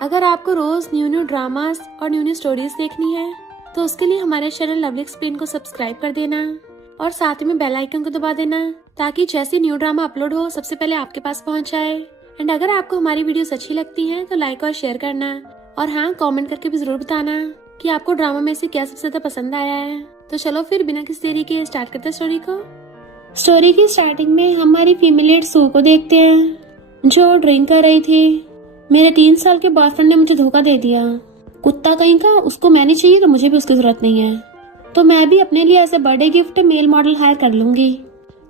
अगर आपको रोज new dramas और न्यू स्टोरीज देखनी है तो उसके लिए हमारे चैनल लवली एक्सप्लेन को सब्सक्राइब कर देना और साथ में बेल आइकन को दबा देना ताकि जैसे न्यू ड्रामा अपलोड हो सबसे पहले आपके पास पहुंच जाए। एंड अगर आपको हमारी वीडियोस अच्छी लगती हैं तो लाइक और शेयर करना और हाँ, कमेंट करके भी जरूर बताना कि आपको ड्रामा में से क्या सबसे ज्यादा पसंद आया है। तो चलो फिर बिना किसी देरी के स्टार्ट करते स्टोरी को। स्टोरी की स्टार्टिंग में हमारी फीमेल लीड सू को देखते हैं जो ड्रिंक कर रही थी। मेरे 3 साल के बॉयफ्रेंड ने मुझे धोखा दे दिया, कुत्ता कहीं का, उसको मैं नहीं चाहिए तो मुझे भी उसकी जरूरत नहीं है, तो मैं भी अपने लिए ऐसे birthday gift male model hire कर लूंगी।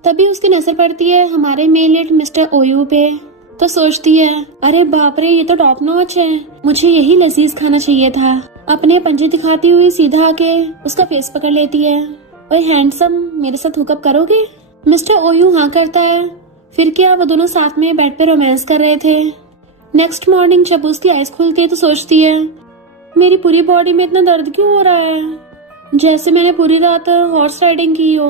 तभी उसकी नजर पड़ती है हमारे मेल लीड मिस्टर ओयू पे, तो सोचती है अरे बाप रे, ये तो टॉप नॉच है, मुझे यही लजीज खाना चाहिए था। अपने पंजे दिखाती हुई सीधा आके उसका फेस पकड़ लेती है। ओए हैंडसम, मेरे साथ हुकअप करोगे? मिस्टर ओयू हाँ करता है। फिर क्या, वो दोनों साथ में बेड पे रोमांस कर रहे थे। नेक्स्ट मॉर्निंग जब उसकी आइज खुलती है तो सोचती है मेरी पूरी बॉडी में इतना दर्द क्यों हो रहा है, जैसे मैंने पूरी रात हॉर्स राइडिंग की हो।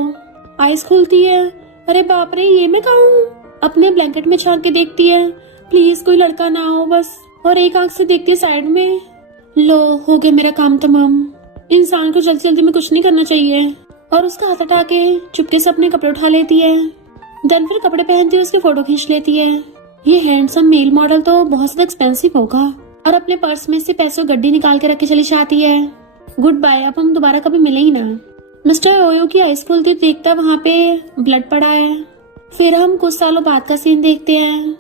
आइज खुलती है, अरे बाप रे, ये मैं कहाँ हूँ? अपने ब्लैंकेट में झांक के देखती है प्लीज कोई लड़का ना हो बस, और एक आंख से देखती है साइड में। लो, हो गया मेरा काम तमाम। इंसान को जल्दी जल्दी में कुछ नहीं करना चाहिए। और उसका हाथ हटा के चुपके से अपने कपड़े उठा लेती है। देन फिर कपड़े पहनती हुए उसकी फोटो खींच लेती है। ये हैंडसम मेल मॉडल तो बहुत ज्यादा एक्सपेंसिव होगा, और अपने पर्स में से पैसों गड्डी निकाल के रख के चली जाती है। गुड बाय, अब हम दोबारा कभी मिले ही ना। मिस्टर ओयो की आइज खुलती देखता वहाँ पे ब्लड पड़ा है। फिर हम कुछ सालों बाद का सीन देखते हैं।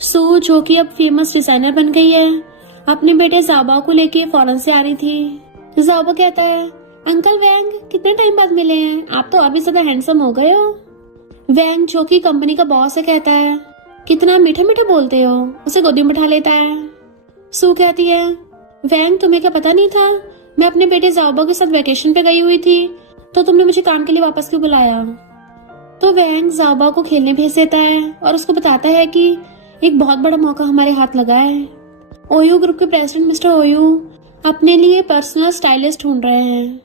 सू जो कि अब फेमस डिजाइनर बन गई है, अपने बेटे जाबा को लेके फॉरेन से आ रही थी। जाबा कहता है अंकल वैंग, कितने टाइम बाद मिले हैं, आप तो अभी ज्यादा हैंडसम हो गए हो। वैंग जो कि कंपनी का बॉस है कहता है कितना मीठे मीठे बोलते हो, उसे गोदी में बैठा लेता है। सू कहती है वैंग, तुम्हें क्या पता नहीं था, मैं अपने बेटे जाबा के साथ वेकेशन पे गई हुई थी, तो तुमने मुझे काम के लिए वापस क्यों बुलाया? तो वैंग जाबा को खेलने भेज देता है और उसको बताता है कि एक बहुत बड़ा मौका हमारे हाथ लगा है। ओयू ग्रुप के प्रेसिडेंट मिस्टर ओयू अपने लिए पर्सनल स्टाइलिस्ट ढूंढ रहे हैं,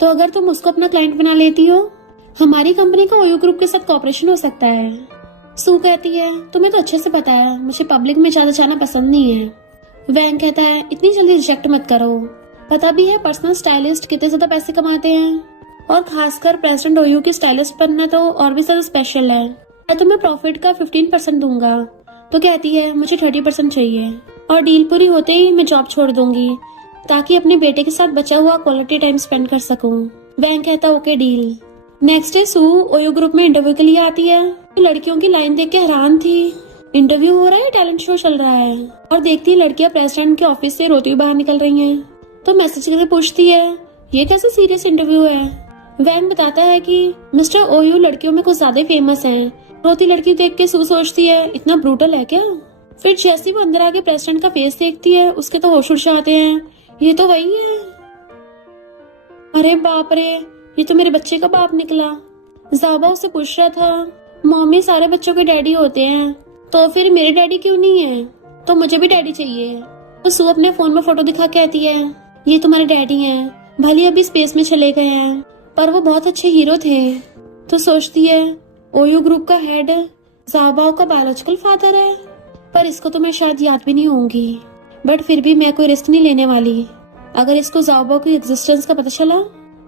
तो अगर तुम उसको अपना क्लाइंट बना लेती हो, हमारी कंपनी का ओयू ग्रुप के साथ कॉपरेशन हो सकता है। सू कहती है तुम्हें तो अच्छे से पता है मुझे पब्लिक में ज्यादा जाना पसंद नहीं है। वैंग कहता है इतनी जल्दी रिजेक्ट मत करो, पता भी है पर्सनल स्टाइलिस्ट कितने ज्यादा पैसे कमाते हैं, और खासकर प्रेसिडेंट ओयू की स्टाइलिस्ट बनना तो और भी ज्यादा स्पेशल है। मैं तुम्हें प्रॉफिट का 15% दूंगा। तो कहती है मुझे 30% चाहिए, और डील पूरी होते ही मैं जॉब छोड़ दूंगी ताकि अपने बेटे के साथ बचा हुआ क्वालिटी टाइम स्पेंड कर सकूं। वैंग कहता ओके डील। नेक्स्ट डे सू ओयो ग्रुप में इंटरव्यू के लिए आती है। लड़कियों की लाइन देख के हैरान थी, इंटरव्यू हो रहा है, टैलेंट शो चल रहा है, और देखती है लड़कियां प्रेसिडेंट के ऑफिस से रोती हुई बाहर निकल रही हैं। तो मैसेज करके पूछती है ये कैसे सीरियस इंटरव्यू है। वैंग बताता है कि मिस्टर ओयू लड़कियों में कुछ ज्यादा फेमस हैं। रोती लड़की देख के सू सोचती है इतना ब्रूटल है क्या। फिर जैसे वो अंदर आके प्रेसिडेंट का फेस देखती है उसके तो होश उड़ आते हैं, ये तो वही है। अरे बाप रे, ये तो मेरे बच्चे का बाप निकला। जाबा उससे पूछ रहा था मम्मी सारे बच्चों के डैडी होते हैं, तो फिर मेरे डैडी क्यों नहीं है, तो मुझे भी डैडी चाहिए। तो सू अपने फोन में फोटो दिखा के कहती है ये तुम्हारे डैडी हैं, भले अभी स्पेस में चले गए हैं पर वो बहुत अच्छे हीरो थे। तो सोचती है ओयू ग्रुप का हेड जाबा का बायोलॉजिकल फादर है, पर इसको तो मैं शायद याद भी नहीं होंगी, बट फिर भी मैं कोई रिस्क नहीं लेने वाली। अगर इसको जाबा की एग्जिस्टेंस का पता चला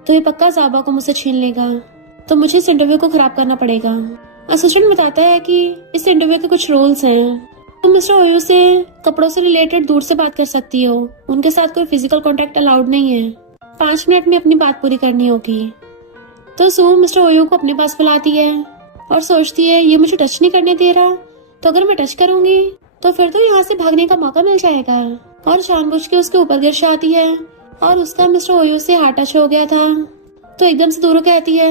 तो ये पक्का जाबा को मुझसे छीन लेगा, तो मुझे इस इंटरव्यू को खराब करना पड़ेगा। असिस्टेंट बताता है कि इस इंटरव्यू के कुछ रूल्स हैं। तुम मिस्टर ओयू से कपड़ों से रिलेटेड दूर से बात कर सकती हो, उनके साथ कोई फिजिकल कांटेक्ट अलाउड नहीं है। 5 मिनट में अपनी बात पूरी करनी होगी। तो सू मिस्टर ओयू को अपने पास बुलाती है और सोचती है ये मुझे टच नहीं करने दे रहा, तो अगर मैं टच करूंगी तो फिर तो यहाँ से भागने का मौका मिल जाएगा। और जानबूझ के उसके ऊपर गिर जाती है, और उसका मिस्टर ओयू से हार्ट टच हो गया था। तो एकदम से दूर कहती है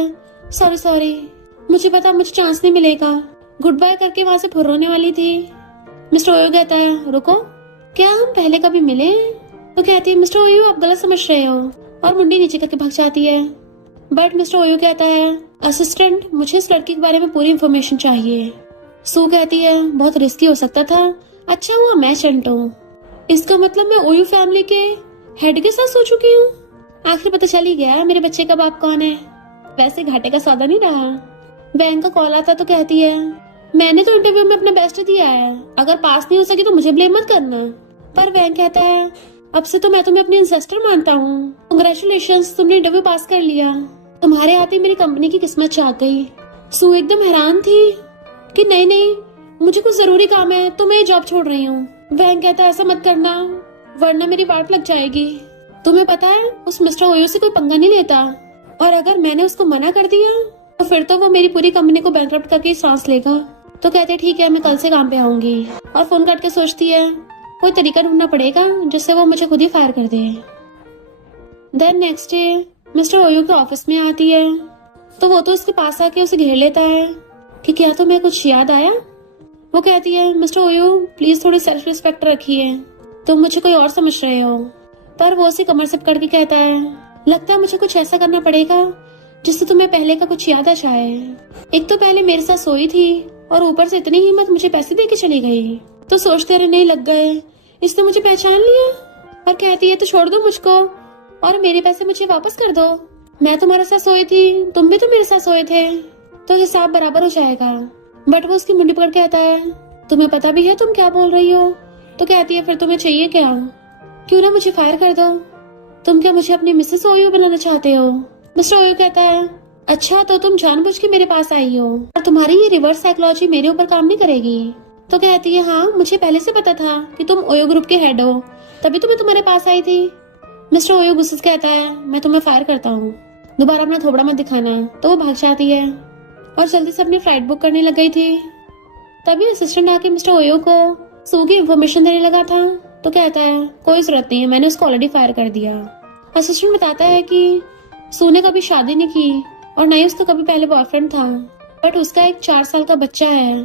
सॉरी सॉरी, मुझे पता मुझे चांस नहीं मिलेगा। गुड बाय करके वहाँ से फुर्रोने वाली थी। मिस्टर ओयू कहता है रुको, क्या हम पहले कभी मिले? तो कहती है मिस्टर ओयू आप गलत समझ रहे हो, और मुंडी नीचे करके भाग जाती है। बट मिस्टर ओयू कहता है असिस्टेंट मुझे इस लड़की के बारे में पूरी इन्फॉर्मेशन चाहिए। सू कहती है बहुत रिस्की हो सकता था, अच्छा हुआ मैं चंट हूँ। इसका मतलब मैं ओयू फैमिली के हेड के साथ सो चुकी हूँ। आखिर पता चल ही गया मेरे बच्चे का बाप कौन है। वैसे घाटे का सौदा नहीं रहा। बैंक का कॉल आता तो कहती है मैंने तो इंटरव्यू में अपना बेस्ट दिया है, अगर पास नहीं हो सकी तो मुझे ब्लेम मत करना। पर वैंग कहता है अब से तो मैं तुम्हें अपनी इंसेस्टर मानता हूँ। कांग्रेचुलेशंस, तुमने इंटरव्यू पास कर लिया। तुम्हारे आते मेरी कंपनी की किस्मत जाग गई। सू एकदम हैरान थी कि नहीं नहीं, मुझे कुछ जरूरी काम है तो मैं जॉब छोड़ रही हूँ। वैंग कहता है ऐसा मत करना वरना मेरी वाट लग जाएगी। तुम्हें पता है उस मिस्टर ओयो से कोई पंगा नहीं लेता, और अगर मैंने उसको मना कर दिया तो फिर तो वो मेरी पूरी कंपनी को बैंकरप्ट करके सांस लेगा। तो कहते हैं ठीक है, मैं कल से काम पे आऊंगी। और फोन काट के सोचती है कोई तरीका ढूंढना पड़ेगा जिससे वो मुझे खुद ही फायर कर दे। Then next day mister OYO के ऑफिस में आती है तो वो तो उसके पास आके उसे घेर लेता है कि क्या तुम्हें कुछ याद आया। वो कहती है मिस्टर ओयो प्लीज थोड़ी सेल्फ रिस्पेक्ट रखिए, तुम मुझे कोई और समझ रहे हो। पर वो उसे कमर से पकड़ के कहता है लगता है मुझे कुछ ऐसा करना पड़ेगा जिससे तुम्हें पहले का कुछ याद आ जाए। एक तो पहले मेरे साथ सोई थी और ऊपर से इतनी हिम्मत मुझे पैसे दे के चली गई, तो सोचते रहने लग गए इसने मुझे पहचान लिया। और कहती है तो छोड़ दो मुझको और मेरे पैसे मुझे वापस कर दो। मैं तुम्हारे साथ सोई थी, तुम भी तो मेरे साथ सोए थे, तो हिसाब बराबर हो जाएगा। बट वो उसकी मुंडी पकड़ के कहता है तुम्हें पता भी है तुम क्या बोल रही हो। तो कहती है फिर तुम्हें चाहिए क्या, क्यों ना मुझे फायर कर दो। तुम क्या मुझे अपनी मिसेस ओयो बनाना चाहते हो। मिस्टर ओयो कहता है अच्छा तो तुम जानबूझ के मेरे पास आई हो और तुम्हारी ये रिवर्स साइकोलॉजी मेरे ऊपर काम नहीं करेगी। तो कहती है हाँ मुझे पहले से पता था कि तुम ओयो ग्रुप के हेड हो, तभी तो मैं तुम्हारे पास आई थी। मिस्टर ओयो गुस्से से कहता है मैं तुम्हें फायर करता हूँ, दोबारा अपना थोबड़ा मत दिखाना। तो वो भाग जाती है और जल्दी से अपनी फ्लाइट बुक करने लग गई थी। तभी असिस्टेंट आके मिस्टर ओयो को सू की इन्फॉर्मेशन देने लगा था। तो कहता है कोई जरूरत नहीं है, मैंने उसको ऑलरेडी फायर कर दिया। असिस्टेंट बताता है कि सू ने कभी शादी नहीं की और न ही उसका कभी पहले बॉयफ्रेंड था, बट उसका एक 4 साल का बच्चा है।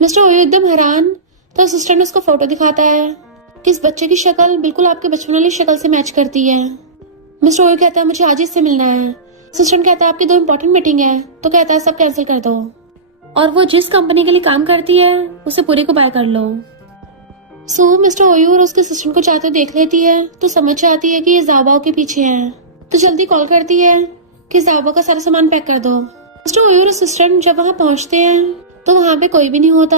मिस्टर ओयो एकदम हैरान। तो असिस्टेंट उसको फोटो दिखाता है कि इस बच्चे की शक्ल बिल्कुल आपके बचपन वाली शक्ल से मैच करती है। मिस्टर ओयो कहता है मुझे आज ही इससे मिलना है। असिस्टेंट कहता है आपकी 2 इम्पोर्टेंट मीटिंग है। तो कहता है सब कैंसिल कर दो और वो जिस कंपनी के लिए काम करती है उसे पूरी को बाय कर लो। सो मिस्टर ओयो और उसके असिस्टेंट को जाते देख लेती है तो समझ जाती है कि ये जाबाओ के पीछे है, तो जल्दी कॉल करती है कि जाबाओ का सारा सामान पैक कर दो। मिस्टर ओयो और असिस्टेंट जब वहाँ पहुँचते हैं तो वहाँ पे कोई भी नहीं होता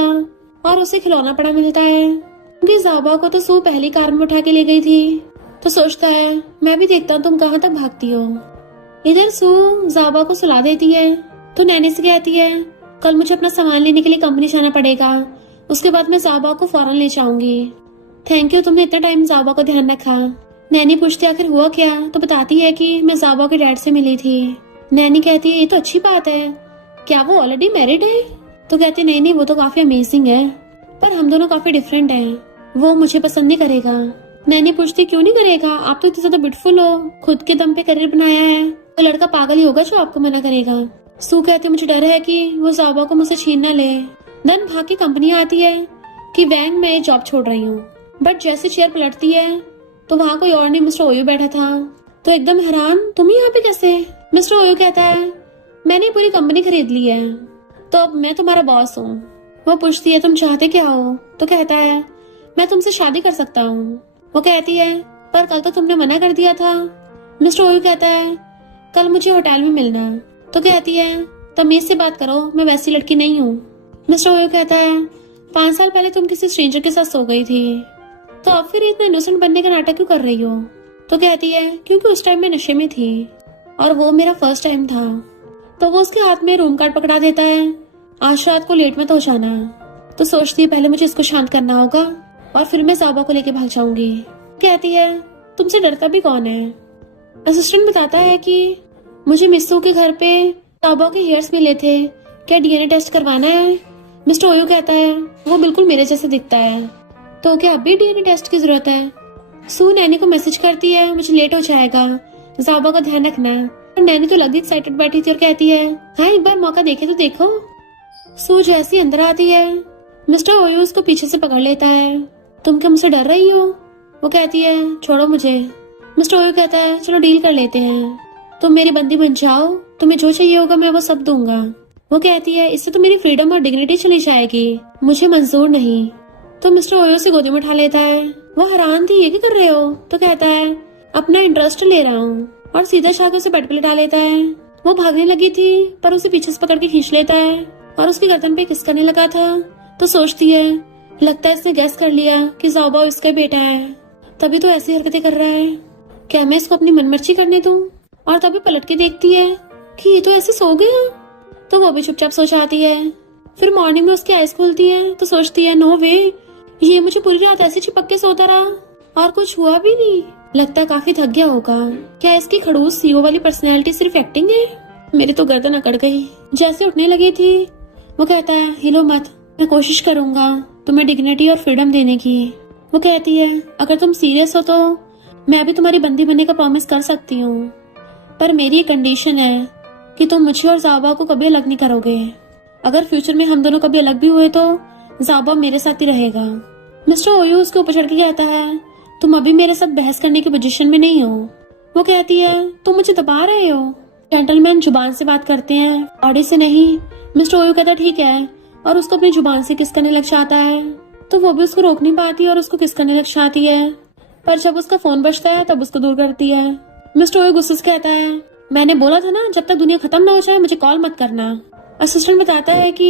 और उसे खिलौना पड़ा मिलता है, क्योंकि जाबाओ को तो सू पहली कार में उठा के ले गई थी। तो सोचता है मैं भी देखता हूँ तुम कहाँ तक भागती हो। इधर सू जाबा को सुला देती है तो नैनी से कहती है कल मुझे अपना सामान लेने के लिए कंपनी जाना पड़ेगा, उसके बाद मैं जाबा को फौरन ले जाऊंगी। थैंक यू, तुमने इतना टाइम जाबा को ध्यान रखा। नैनी पूछती आखिर हुआ क्या, तो बताती है कि मैं जाबा के डैड से मिली थी। नैनी कहती है ये तो अच्छी बात है, क्या वो ऑलरेडी मैरिड है। तो कहती नहीं नहीं वो तो काफी अमेजिंग है, पर हम दोनों काफी डिफरेंट हैं, वो मुझे पसंद नहीं करेगा। नैनी पूछती क्यों नहीं करेगा, आप तो इतने ज्यादा ब्यूटीफुल हो, खुद के दम पे करियर बनाया है, तो लड़का पागल ही होगा जो आपको मना करेगा। सू कहती मुझे डर है कि वो जाबा को मुझसे छीन न ले। देन भाग की कंपनी आती है कि वैंग मैं जॉब छोड़ रही हूँ, बट जैसे चेयर पलटती है तो वहाँ कोई और नहीं मिस्टर ओयो बैठा था। तो एकदम हैरान तुम यहाँ पे कैसे। मिस्टर ओयो कहता है मैंने पूरी कंपनी खरीद ली है तो अब मैं तुम्हारा बॉस हूँ। वो पूछती है तुम चाहते क्या हो। तो कहता है मैं तुमसे शादी कर सकता हूँ। वो कहती है पर कल तो तुमने मना कर दिया था। मिस्टर ओयो कहता है कल मुझे होटल में मिलना। तो कहती है तमीज से बात करो, मैं वैसी लड़की नहीं हूँ। मिस्टर ओयो कहता है 5 साल पहले तुम किसी स्ट्रेंजर के साथ सो गई थी, तो अब फिर इतना इनोसेंट बनने का नाटक क्यों कर रही हो। तो कहती है क्योंकि उस टाइम मैं नशे में थी और वो मेरा फर्स्ट टाइम था। तो वो उसके हाथ में रूम कार्ड पकड़ा देता है, आज रात को लेट मत हो जाना। तो सोचती है पहले मुझे इसको शांत करना होगा और फिर मैं जाबा को लेके भाग जाऊंगी। कहती है तुमसे डरता भी कौन है। असिस्टेंट बताता है कि मुझे मिस्सू के घर पे जाबा के हेयर्स मिले थे, क्या डीएनए टेस्ट करवाना है। मिस्टर ओयो कहता है वो बिल्कुल मेरे जैसे दिखता है, तो क्या अभी डीएनए टेस्ट की जरूरत है। सू नैनी को मैसेज करती है मुझे लेट हो जाएगा, जाबा का ध्यान रखना। और नैनी तो लगभग एक्साइटेड बैठी थी और कहती है हाँ एक बार मौका देखे तो देखो। सू जैसी अंदर आती है मिस्टर ओयो उसको पीछे से पकड़ लेता है, तुम क्या मुझसे डर रही हो। वो कहती है छोड़ो मुझे। मिस्टर ओयो कहता है चलो डील कर लेते हैं, तुम मेरी बंदी बन जाओ, तुम्हें जो चाहिए होगा मैं वो सब दूंगा। वो कहती है इससे तो मेरी फ्रीडम और डिग्निटी चली जाएगी, मुझे मंजूर नहीं। तो मिस्टर ओयो से गोदी में उठा लेता है। वो हैरान थी ये क्या कर रहे हो। तो कहता है अपना इंटरेस्ट ले रहा हूँ, और सीधा जाकर उसे बेड पे लिटा लेता है। वो भागने लगी थी पर उसे पीछे से पकड़ के खींच लेता है और उसकी गर्दन पे किस करने लगा था। तो सोचती है लगता है इसने गैस कर लिया कि ज़ाओबा इसका बेटा है, तभी तो ऐसी हरकतें कर रहा है। क्या मैं इसको अपनी मनमर्जी करने दूं? और तभी पलट के देखती है कि ये तो ऐसे सो गया, तो वो भी चुपचाप सो जाती है। फिर मॉर्निंग में उसकी आइज खुलती है तो सोचती है नो वे, ये मुझे पूरी रात ऐसे चिपक के सोता रहा और कुछ हुआ भी नहीं। लगता है काफी थक गया होगा। क्या इसकी खड़ूस सीओ वाली पर्सनैलिटी सिर्फ एक्टिंग है? मेरी तो गर्दन अकड़ गई। जैसे उठने लगी थी वो कहता है हिलो मत, मैं कोशिश करूंगा तुम्हें डिग्निटी और फ्रीडम देने की। वो कहती है अगर तुम सीरियस हो तो मैं भी तुम्हारी बंदी बनने का प्रॉमिस कर सकती हूँ, पर मेरी एक कंडीशन है कि तुम मुझे और ज़ाओबा को कभी अलग नहीं करोगे। अगर फ्यूचर में हम दोनों कभी अलग भी हुए तो ज़ाओबा मेरे साथ ही रहेगा। मिस्टर ओयो उसके ऊपर चढ़ के कहता है तुम अभी मेरे साथ बहस करने की पोजीशन में नहीं हो। वो कहती है तुम मुझे दबा रहे हो। जेंटलमैन जुबान से बात करते हैं, बॉडी से नहीं। मिस्टर ओयो कहता ठीक है और उसको अपनी जुबान से किस करने लग जाता है, तो वो भी उसको रोक नहीं पाती और उसको किस करने लग जाती है। पर जब उसका फोन बजता है तब उसको दूर करती है। मिस्टर ओयो गुस्से से कहता है मैंने बोला था ना जब तक दुनिया खत्म ना हो जाए मुझे कॉल मत करना। असिस्टेंट बताता है कि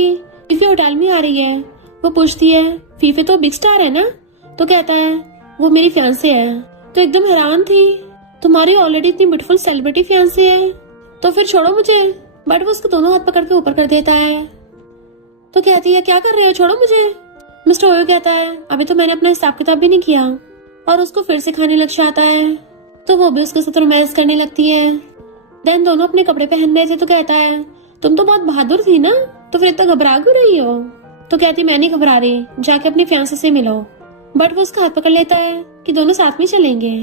फीफी होटल में आ रही है। वो पूछती है फीफी तो बिग स्टार है ना? तो कहता है वो मेरी फियांसे है। तो एकदम हैरान थी, तुम्हारी ऑलरेडी इतनी ब्यूटीफुल सेलिब्रिटी फियांसे है तो फिर छोड़ो मुझे। बट वो उसको दोनों हाथ पकड़ के ऊपर कर देता है। तो कहती है क्या कर रहे हो, छोड़ो मुझे। मिस्टर ओयो कहता है अभी तो मैंने अपना हिसाब किताब भी नहीं किया, और उसको फिर से खाने लग जाता है। तो वो भी उसके साथ रोमांस करने लगती है। देन दोनों अपने कपड़े पहन रहे थे तो कहता है तुम तो बहुत बहादुर थी ना, तो फिर इतना घबरा क्यों रही हो? तो कहती मैं नहीं घबरा रही, जाके अपनी फियांसे से मिलो। बट वो उसका हाथ पकड़ लेता है कि दोनों साथ में चलेंगे।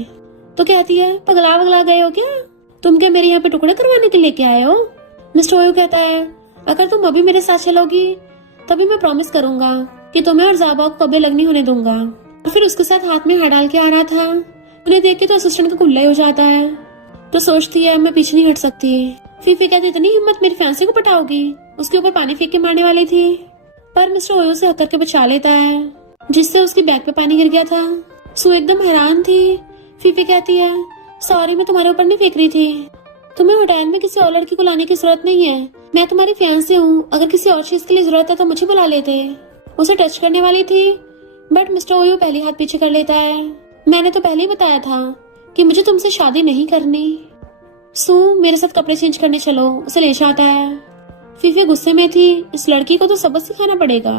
तो कहती है पगला वगला गए हो क्या? तुम क्या मेरे यहाँ पे टुकड़े करवाने के लेके आए हो? मिस्टर ओयो कहता है अगर तुम अभी मेरे साथ चलोगी तभी मैं प्रॉमिस करूंगा कि तुम्हें और ज़ाओबा को कभी अलग नहीं होने दूंगा। और फिर उसके साथ हाथ में हाथ डाल के आ रहा था। उन्हें देख के तो असिस्टेंट का कुल्ला ही हो जाता है। तो सोचती है मैं पीछे नहीं हट सकती। फीफी कहती इतनी हिम्मत, मेरी फैंसी को पटाओगी? उसके ऊपर पानी फेंक के मारने वाली थी, पर मिस्टर ओयो से हक करके बचा लेता है, जिससे उसकी बैग पे पानी गिर गया था। सू एकदम हैरान थी। फीफी कहती है सॉरी, मैं तुम्हारे ऊपर नहीं फेंक रही थी। तुम्हें होटल में किसी और लड़की को लाने की जरूरत नहीं है, मैं तुम्हारी फियांसे हूँ। अगर किसी और चीज के लिए जरूरत है तो मुझे बुला लेते। उसे टच करने वाली थी बट मिस्टर ओयो पहले हाथ पीछे कर लेता है। मैंने तो पहले ही बताया था कि मुझे तुमसे शादी नहीं करनी। सू मेरे साथ कपड़े चेंज करने चलो, उसे ले जाता है। फीफी गुस्से में थी, इस लड़की को तो सबक सिखाना पड़ेगा।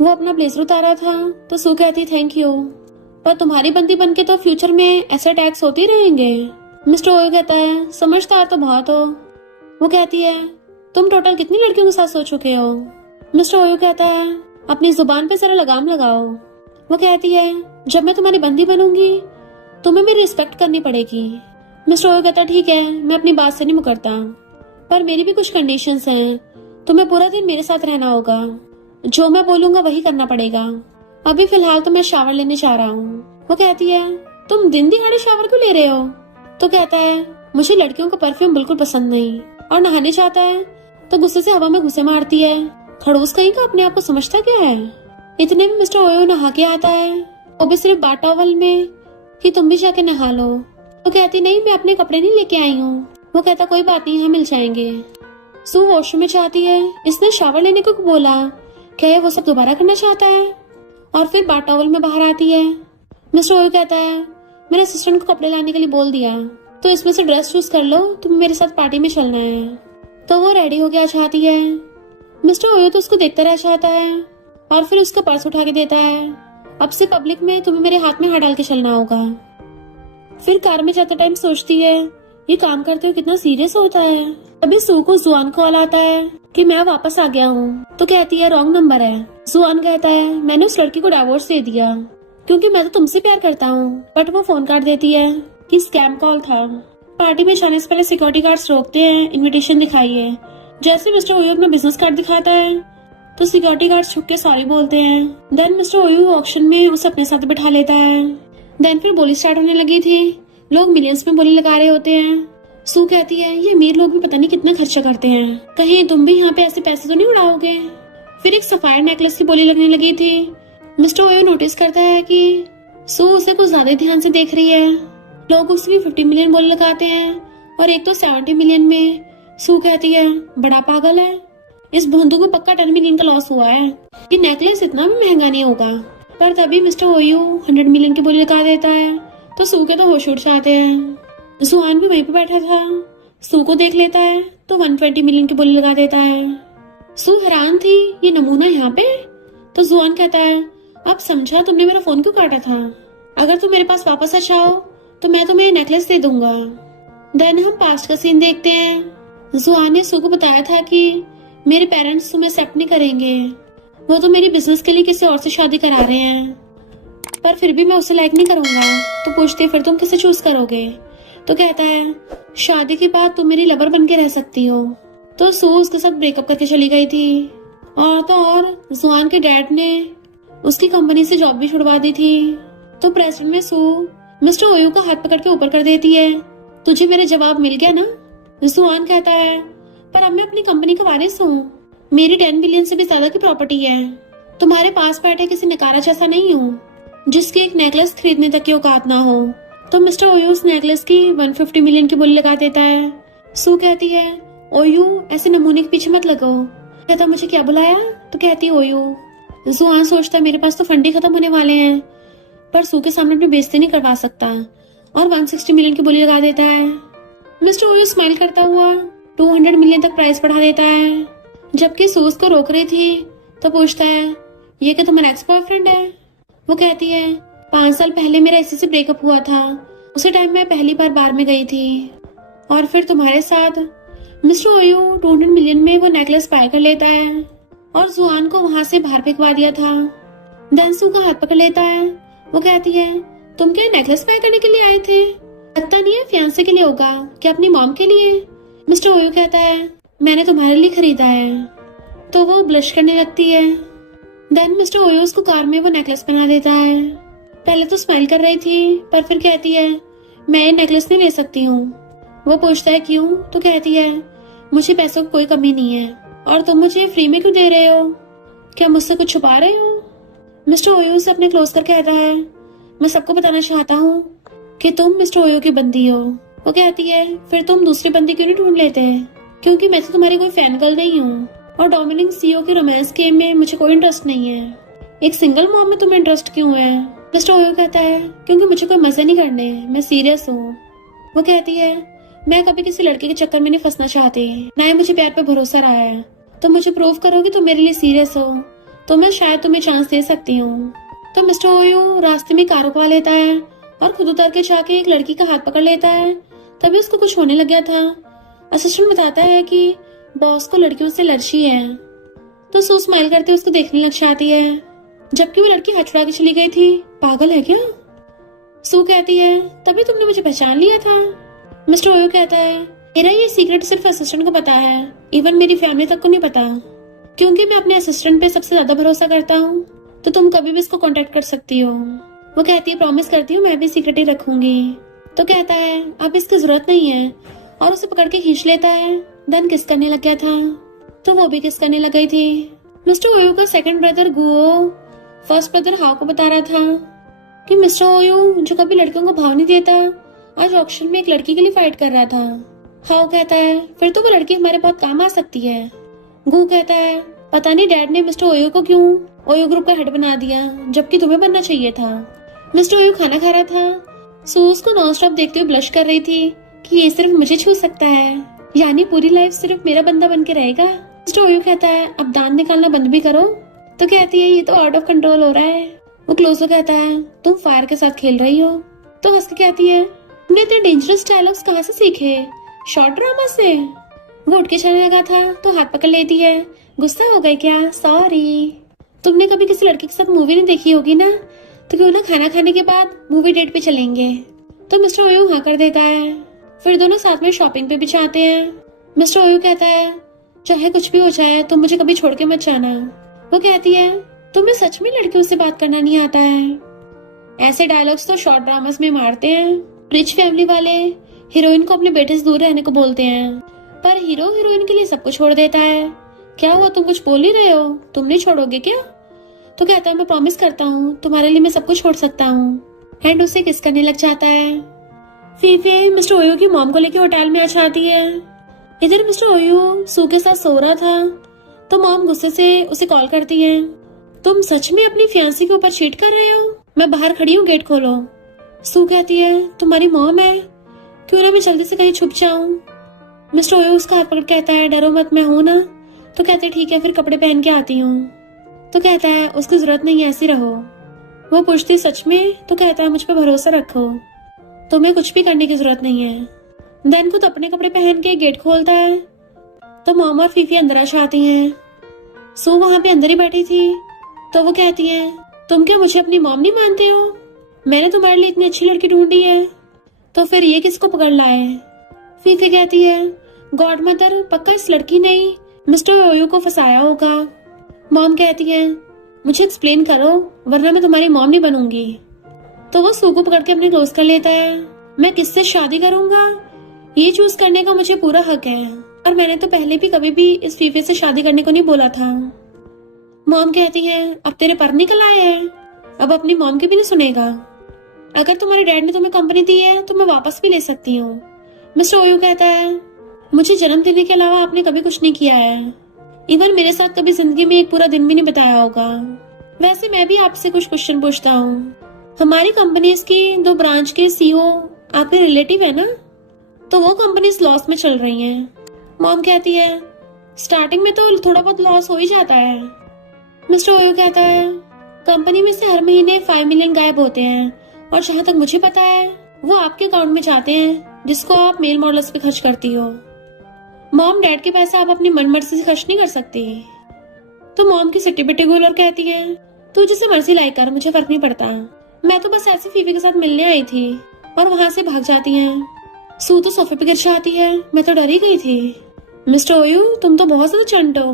वो अपना ब्लेजर उतारा था तो सू कहती थैंक यू, पर तुम्हारी बंदी बनके तो फ्यूचर में ऐसे अटैक्स होते ही रहेंगे। मिस्टर ओयो कहता है समझदार तो बहुत हो। वो कहती है तुम टोटल कितनी लड़कियों के साथ सो चुके हो? मिस्टर ओयो कहता है अपनी जुबान पे जरा लगाम लगाओ। वो कहती है जब मैं तुम्हारी बंदी बनूंगी तुम्हें मेरी रिस्पेक्ट करनी पड़ेगी। मिस्टर ओयो कहता है ठीक है, मैं अपनी बात से नहीं मुकरता, पर मेरी भी कुछ कंडीशंस हैं। तुम्हें पूरा दिन मेरे साथ रहना होगा, जो मैं बोलूंगा वही करना पड़ेगा। अभी फिलहाल तो मैं शावर लेने जा रहा हूँ। वो कहती है तुम दिन दिहाड़े शावर क्यों ले रहे हो? तो कहता है मुझे लड़कियों का परफ्यूम बिल्कुल पसंद नहीं। और नहाने जाता है तो गुस्से से हवा में घुसे मारती है। खड़ूस कहीं का अपने आप को समझता क्या है। इतने में मिस्टर ओयो नहा के आता है, वो भी सिर्फ बाथ टॉवल में, कि तुम भी जाके नहा लो। तो कहती नहीं मैं अपने कपड़े नहीं लेके आई हूँ। वो कहता कोई बात नहीं, यहाँ मिल जाएंगे। सू वॉशरूम में जाती है। इसने शावर लेने को बोला, क्या वो सब दोबारा करना चाहता है? और फिर बाथ टॉवल में बाहर आती है। मिस्टर ओयो कहता है मैंने असिस्टेंट को कपड़े लाने के लिए बोल दिया, तो इसमें से ड्रेस चूज कर लो, तुम्हें मेरे साथ पार्टी में चलना है। तो वो रेडी हो के आ जाती है। मिस्टर ओयो तो उसको देखता रह जाता है और फिर उसका पर्स उठा के देता है। अब से पब्लिक में तुम्हें मेरे हाथ में हाथ डाल के चलना होगा। फिर कार में जाते टाइम सोचती है ये काम करते हुए कितना सीरियस होता है। अभी सू को जुआन कॉल आता है कि मैं वापस आ गया हूँ। तो कहती है रॉन्ग नंबर है। जुआन कहता है मैंने उस लड़की को डाइवोर्स दे दिया क्योंकि मैं तो तुमसे प्यार करता हूँ। बट वो फोन काट देती है कि स्कैम कॉल था। पार्टी में जाने से पहले सिक्योरिटी गार्ड्स रोकते हैं, इनविटेशन दिखाइए। जैसे मिस्टर ओयो अपना बिजनेस कार्ड दिखाता है तो सिक्योरिटी गार्ड्स छुप के सॉरी बोलते हैं। देन मिस्टर ओयो ऑक्शन में उसे अपने साथ बिठा लेता है। देन फिर बोली स्टार्ट होने लगी थी। लोग मिलियंस में बोली लगा रहे होते हैं। सू कहती है ये अमीर लोग भी पता नहीं कितना खर्चा करते हैं, कहीं तुम भी यहाँ पे ऐसे पैसे तो नहीं उड़ाओगे। फिर एक सफायर नेकलेस की बोली लगने लगी थी। मिस्टर ओयो नोटिस करता है कि सू उसे कुछ ज्यादा ध्यान से देख रही है। लोग उसे भी 50 मिलियन बोली लगाते हैं और एक तो 70 मिलियन में। सू कहती है बड़ा पागल है, इस भोंदू को पक्का 10 मिलियन का लॉस हुआ है। ये नेकलेस इतना भी महंगा नहीं होगा। पर तभी मिस्टर ओयू 100 मिलियन की बोली लगा देता है तो सू के तो होश उड़ जाते हैं। जुआन भी वहीं पे बैठा था, सू को देख लेता है तो 120 मिलियन की बोली लगा देता है। सू हैरान थी, ये नमूना यहाँ पे। तो जुआन कहता है, अब समझा तुमने मेरा फोन क्यों काटा था। अगर तुम मेरे पास वापस आ जाओ तो मैं तुम्हें नेकलेस दे दूंगा। देन हम पास्ट का सीन देखते हैं। जुआन ने सू को बताया था कि मेरे पेरेंट्स तुम्हें एक्सेप्ट नहीं करेंगे, वो तो मेरी बिजनेस के लिए किसी और से शादी करा रहे हैं, पर फिर भी मैं उसे लाइक नहीं करूंगा। तो पूछते फिर तुम किसे चूज करोगे। तो कहता है, शादी के बाद तुम मेरी लवर बन के रह सकती हो। तो सू उसके साथ ब्रेकअप करके चली गई थी। और तो और जुआन के डैड ने उसकी कंपनी से जॉब भी छुड़वा दी थी। तो प्रेसिडेंट में सू मिस्टर ओयू का हाथ पकड़ के ऊपर कर देती है, तुझे मेरा जवाब मिल गया ना। जुआन कहता है, पर अब मैं अपनी कंपनी का वारिस हूँ, मेरी 10 बिलियन से भी ज्यादा की प्रॉपर्टी है। तुम्हारे पास बैठे किसी नकारा जैसा नहीं हूँ जिसकी एक नेकलेस खरीदने तक की औकात ना हो। तो मिस्टर ओयू उस नेकलेस की 150 मिलियन की बोली लगा देता है। सू कहती है, ओयू ऐसे नमूने के पीछे मत लगो। कहता, मुझे क्या बुलाया। तो कहती है ओयू। जुआन सोचता, मेरे पास तो फंड ही खत्म होने वाले हैं, पर सू के सामने अपनी बेइज्जती नहीं करवा सकता, और 160 मिलियन की बोली लगा देता है। मिस्टर ओयू स्माइल करता हुआ 200 मिलियन तक प्राइस बढ़ा देता है। जबकि सू उसको रोक रही थी तो पूछता है, ये क्या तुम्हारा एक्स बॉयफ्रेंड है। वो कहती है, 5 साल पहले मेरा इसी से ब्रेकअप हुआ था, उसी टाइम मैं पहली बार में गई थी, और फिर तुम्हारे साथ। मिस्टर ओयू 200 मिलियन में वो नेकलेस बाय कर लेता है और जुआन को वहां से बाहर फेंकवा दिया था। दंसू का हाथ पकड़ लेता है। वो कहती है, तुम क्या नेकलेस बाय करने के लिए आए थे। लगता नहीं है फियांसे के लिए होगा, क्या अपनी मॉम के लिए। मिस्टर ओयू कहता है, मैंने तुम्हारे लिए खरीदा है। तो वो ब्लश करने लगती है। देन मिस्टर ओयू उसको कार में वो नेकलेस पहना देता है। पहले तो स्माइल कर रही थी, पर फिर कहती है, मैं ये नेकलेस नहीं ले सकती हूँ। वो पूछता है, क्यों। तो कहती है, मुझे पैसों की कोई कमी नहीं है, और तुम मुझे फ्री में क्यों दे रहे हो, क्या मुझसे कुछ छुपा रहे हो। मिस्टर ओयू से अपने क्लोज कर कहता है, मैं सबको बताना चाहता हूँ कि तुम मिस्टर ओयू की बंदी हो। वो कहती है, फिर तुम दूसरी बंदी क्यों नहीं ढूंढ लेते। क्योंकि मैं तो तुम्हारी कोई फैन गर्ल नहीं हूँ, और डोमिनिक सीईओ के रोमांस गेम में मुझे कोई इंटरेस्ट नहीं है। एक सिंगल मॉम में तुम्हें इंटरेस्ट क्यों है। मिस्टर ओयू कहता है, क्योंकि मुझे कोई मजे नहीं करने, मैं सीरियस हूँ। वो कहती है, मैं कभी किसी लड़के के चक्कर में नहीं फंसना चाहती, ना ही मुझे प्यार पे भरोसा रहा है। तो मुझे प्रूव करो कि तुम मेरे लिए सीरियस हो, तो मैं शायद तुम्हें चांस दे सकती हूँ। तो मिस्टर ओयू रास्ते में कार रुकवा लेता है और खुद उतर के जाके एक लड़की का हाथ पकड़ लेता है। तभी उसको कुछ होने लग गया था। असिस्टेंट बताता है कि बॉस को लड़कियों से एलर्जी है। तो सू स्माइल करते उसको देखने लग जाती है, जबकि वो लड़की हाथ छुड़ा के चली गई थी। पागल है क्या। सू कहती है, तभी तुमने मुझे पहचान लिया था। मिस्टर ओयू कहता है, मेरा ये सीक्रेट सिर्फ असिस्टेंट को पता है, इवन मेरी फैमिली तक को नहीं पता, क्योंकि मैं अपने असिस्टेंट पे सबसे ज्यादा भरोसा करता हूँ। तो तुम कभी भी इसको कांटेक्ट कर सकती हो। वो कहती है, प्रॉमिस करती हूँ मैं भी सीक्रेट ही रखूंगी। तो कहता है, अब इसकी जरूरत नहीं है, और उसे पकड़ के खींच लेता है। देन किस करने लग गया था, तो वो भी किस करने लग गई थी। मिस्टर ओयू का second brother Guo first brother how को बता रहा था कि मिस्टर ओयू जो कभी लड़कियों को भाव नहीं देता, आज ऑक्शन में एक लड़की के लिए फाइट कर रहा था। हाउ कहता है, फिर तो वो लड़की हमारे बहुत काम आ सकती है। गु कहता है, पता नहीं डैड ने मिस्टर ओयू को क्यों ओयू ग्रुप का हेड बना दिया, जबकि तुम्हें बनना चाहिए था। मिस्टर ओयू खाना खा रहा था। सू उसको नॉन स्टॉप देखते हुए ब्लश कर रही थी कि ये सिर्फ मुझे छू सकता है, यानी पूरी लाइफ सिर्फ मेरा बंदा बन के रहेगा। मिस्टर ओयू कहता है, अब दांत निकालना बंद भी करो। तो कहती है, ये तो आउट ऑफ कंट्रोल हो रहा है। वो क्लोज कहता है, तुम फायर के साथ खेल रही हो। तो हंस के कहती है, तुमने इतने डेंजरस डायलॉग्स कहाँ से सीखे, शॉर्ट ड्रामा से। वो उठ के चलने लगा था तो हाथ पकड़ लेती है, गुस्सा हो गई क्या, सॉरी। तुमने कभी किसी लड़की के साथ मूवी नहीं देखी होगी ना, तो क्यों ना खाना खाने के बाद मूवी डेट पे चलेंगे। तो मिस्टर ओयू हाँ कर देता है। फिर दोनों साथ में शॉपिंग पे भी जाते हैं। मिस्टर ओयू कहता है, चाहे कुछ भी हो जाए तुम मुझे कभी छोड़ के मत जाना। वो कहती है, तुम्हें सच में लड़कियों से बात करना नहीं आता है। ऐसे डायलॉग्स तो शॉर्ट ड्रामास में मारते हैं। रिच फैमिली वाले हीरोइन को अपने बेटे से दूर रहने को बोलते हैं, पर हीरो हीरोइन के लिए सब कुछ छोड़ देता है। क्या हुआ, तुम कुछ बोल ही रहे हो, तुम नहीं छोड़ोगे क्या। तो कहता है, मैं प्रॉमिस करता हूँ तुम्हारे लिए मैं सब कुछ छोड़ सकता हूँ। एंड उसे किस करने लग जाता है। फीफे मिस्टर ओयू की मॉम को लेकर होटल में आ जाती है। इधर मिस्टर ओयू सू के साथ सो रहा था तो मॉम गुस्से से उसे कॉल करती है। तुम सच में अपनी फियांसी के ऊपर चीट कर रहे हो? मैं बाहर खड़ी हूँ, गेट खोलो। सू कहती है तुम्हारी मॉम है, क्यों ना मैं जल्दी से कहीं छुप जाऊं। मिस्टर ओयो उसका हाथ पकड़ कहता है डरो मत, मैं हूं ना। तो कहते हैं ठीक है, फिर कपड़े पहन के आती हूँ। तो कहता है उसकी जरूरत नहीं है, ऐसी रहो। वो पूछती सच में? तो कहता है मुझ पे भरोसा रखो, तुम्हें कुछ भी करने की जरूरत नहीं है। देन खुद अपने कपड़े पहन के गेट खोलता है। तो मॉम और फीफी अंदर आ जाती हैं। सू वहां पे अंदर ही बैठी थी। तो वो कहती है तुम क्या मुझे अपनी मॉम नहीं मानते हो? मैंने तुम्हारे लिए इतनी अच्छी लड़की ढूंढी है, तो फिर ये किसको पकड़ लाए? फीफी कहती है गॉड मदर, पक्का इस लड़की ने ही मिस्टर ओयो को फंसाया होगा। मॉम कहती है मुझे एक्सप्लेन करो, वरना मैं तुम्हारी मॉम नहीं बनूंगी। तो वो सू को पकड़ के अपने क्लोज कर लेता है। मैं किससे शादी करूंगा, ये चूज करने का मुझे पूरा हक है, और मैंने तो पहले भी कभी भी इस फीफे से शादी करने को नहीं बोला था। मॉम कहती है अब तेरे पर निकल आए हैं, अब अपनी मॉम की भी नहीं सुनेगा। अगर तुम्हारे डैड ने तुम्हें कंपनी दी है तो मैं वापस भी ले सकती हूँ। मिस्टर ओयू कहता है मुझे जन्म देने के अलावा आपने कभी कुछ नहीं किया है, इवन मेरे साथ कभी जिंदगी में एक पूरा दिन भी नहीं बिताया होगा। वैसे मैं भी आपसे कुछ क्वेश्चन पूछता हूँ, हमारी कंपनीज की 2 ब्रांच के सीईओ आपके रिलेटिव है ना? तो वो कंपनीज लॉस में चल रही हैं। मॉम कहती है स्टार्टिंग में तो थोड़ा बहुत लॉस हो ही जाता है। मिस्टर ओयो कहता है कंपनी में से हर महीने 5 मिलियन गायब होते हैं, और जहाँ तक मुझे पता है वो आपके अकाउंट में जाते हैं, जिसको आप मेल मॉडल्स पे खर्च करती हो। मॉम डैड के पैसे आप अपनी मनमर्जी से खर्च नहीं कर सकती। तो मॉम की सिट्टी बिट्टी गोल और कहती है तू जिसे मर्जी लाइक कर, मुझे फर्क नहीं पड़ता, मैं तो बस ऐसे फीफी के साथ मिलने आई थी। और वहां से भाग जाती हैं। सू तो सोफे पे गिर जाती है, मैं तो डर ही गई थी। मिस्टर ओयू तुम तो बहुत ज्यादा चंट हो।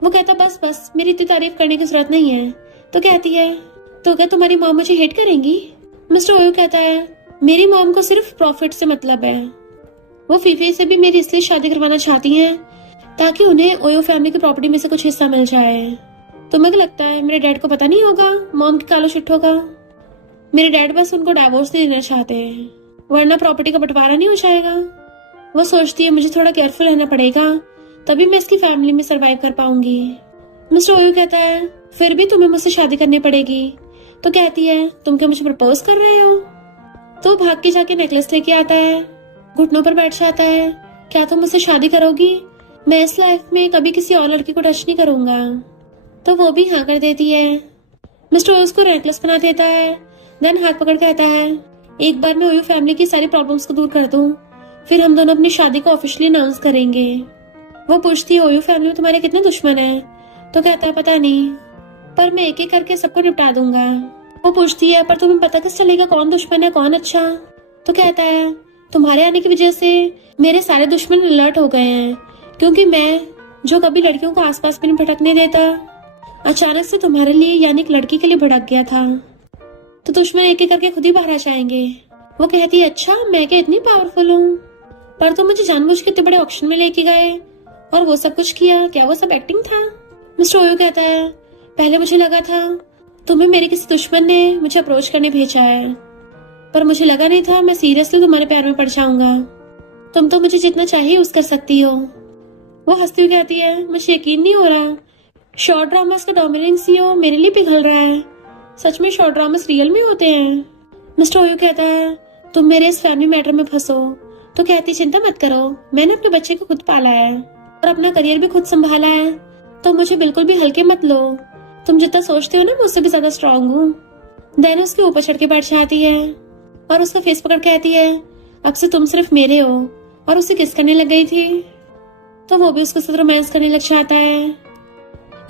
वो कहता बस बस, मेरी इतनी तारीफ करने की जरूरत नहीं है। तो कहती है तो क्या तुम्हारी मॉम मुझे हेट करेंगी? मिस्टर ओयो कहता है मेरी मॉम को सिर्फ प्रॉफिट से मतलब है, वो फीफी से भी मेरी इसलिए शादी करवाना चाहती हैं ताकि उन्हें ओयो फैमिली की प्रॉपर्टी में से कुछ हिस्सा मिल जाए। तुम्हें क्या लगता है मेरे डैड को पता नहीं होगा मॉम के कालो चिट्ठों का? मेरे डैड बस उनको डाइवोर्स नहीं देना चाहते हैं, वरना प्रॉपर्टी का बंटवारा नहीं हो जाएगा। वो सोचती है मुझे थोड़ा केयरफुल रहना पड़ेगा, तभी मैं इसकी फैमिली में सरवाइव कर पाऊंगी। मिस्टर ओयू कहता है फिर भी तुम्हें मुझसे शादी करनी पड़ेगी। तो कहती है तुम क्या मुझे प्रपोज कर रहे हो? तो भाग के जाके नेकलेस लेके आता है, घुटनों पर बैठ जाता है। क्या तुम मुझसे शादी करोगी? मैं इस लाइफ में कभी किसी और लड़की को टच नहीं करूंगा। तो वो भी हाँ कर देती है। मिस्टर ओयू उसको नेकलेस बना देता है, देन हाथ पकड़ कहता है एक बार मैं ओयू फैमिली की सारी प्रॉब्लम्स को दूर कर दूं, फिर हम दोनों अपनी शादी को ऑफिशियली अनाउंस करेंगे। वो पूछती है ओयू फैमिली में तुम्हारे कितने दुश्मन हैं? तो कहता है पता नहीं, पर मैं एक एक करके सबको निपटा दूंगा। वो पूछती है पर तुम्हें पता किस चलेगा कौन दुश्मन है कौन अच्छा? तो कहता है तुम्हारे आने की वजह से मेरे सारे दुश्मन अलर्ट हो गए हैं, क्योंकि मैं जो कभी लड़कियों को आसपास भी नहीं भटकने देता, अचानक से तुम्हारे लिए यानी एक लड़की के लिए भड़क गया था। तो दुश्मन एक एक करके खुद ही बाहर आ जाएंगे। वो कहती है अच्छा मैं क्या इतनी पावरफुल हूँ? पर तुम मुझे जानबूझ के इतने बड़े ऑप्शन में लेके गए और वो सब कुछ किया, क्या वो सब एक्टिंग था? मिस्टर ओयो कहता है पहले मुझे लगा था तुम्हें मेरे किसी दुश्मन ने मुझे अप्रोच करने भेजा है, पर मुझे लगा नहीं था मैं सीरियसली तुम्हारे प्यार में पड़ जाऊंगा। तुम तो मुझे जितना चाहिए उस कर सकती हो। वो हंसती हुई कहती है मुझे यकीन नहीं हो रहा, शॉर्ट ड्रामास का डोमिनेटिंग सीईओ मेरे लिए पिघल रहा है। सच में शॉर्ट ड्रामास रियल में होते हैं? मिस्टर ओयो कहता है तुम मेरे इस फैमिली मैटर में फंसो। तो कहती चिंता मत करो, मैंने अपने बच्चे को खुद पाला है और अपना करियर भी खुद संभाला है, तो मुझे बिल्कुल भी हल्के मत लो। तुम जितना सोचते हो ना मुझसे भी ज्यादा स्ट्रांग हूँ। देन उसके ऊपर चढ़ के बैठ जाती है और उसका फेस पकड़ कहती है अब से तुम सिर्फ मेरे हो, और उसे किस करने लग गई थी। तो वो भी उसके साथ रोमांस करने लग जाता है।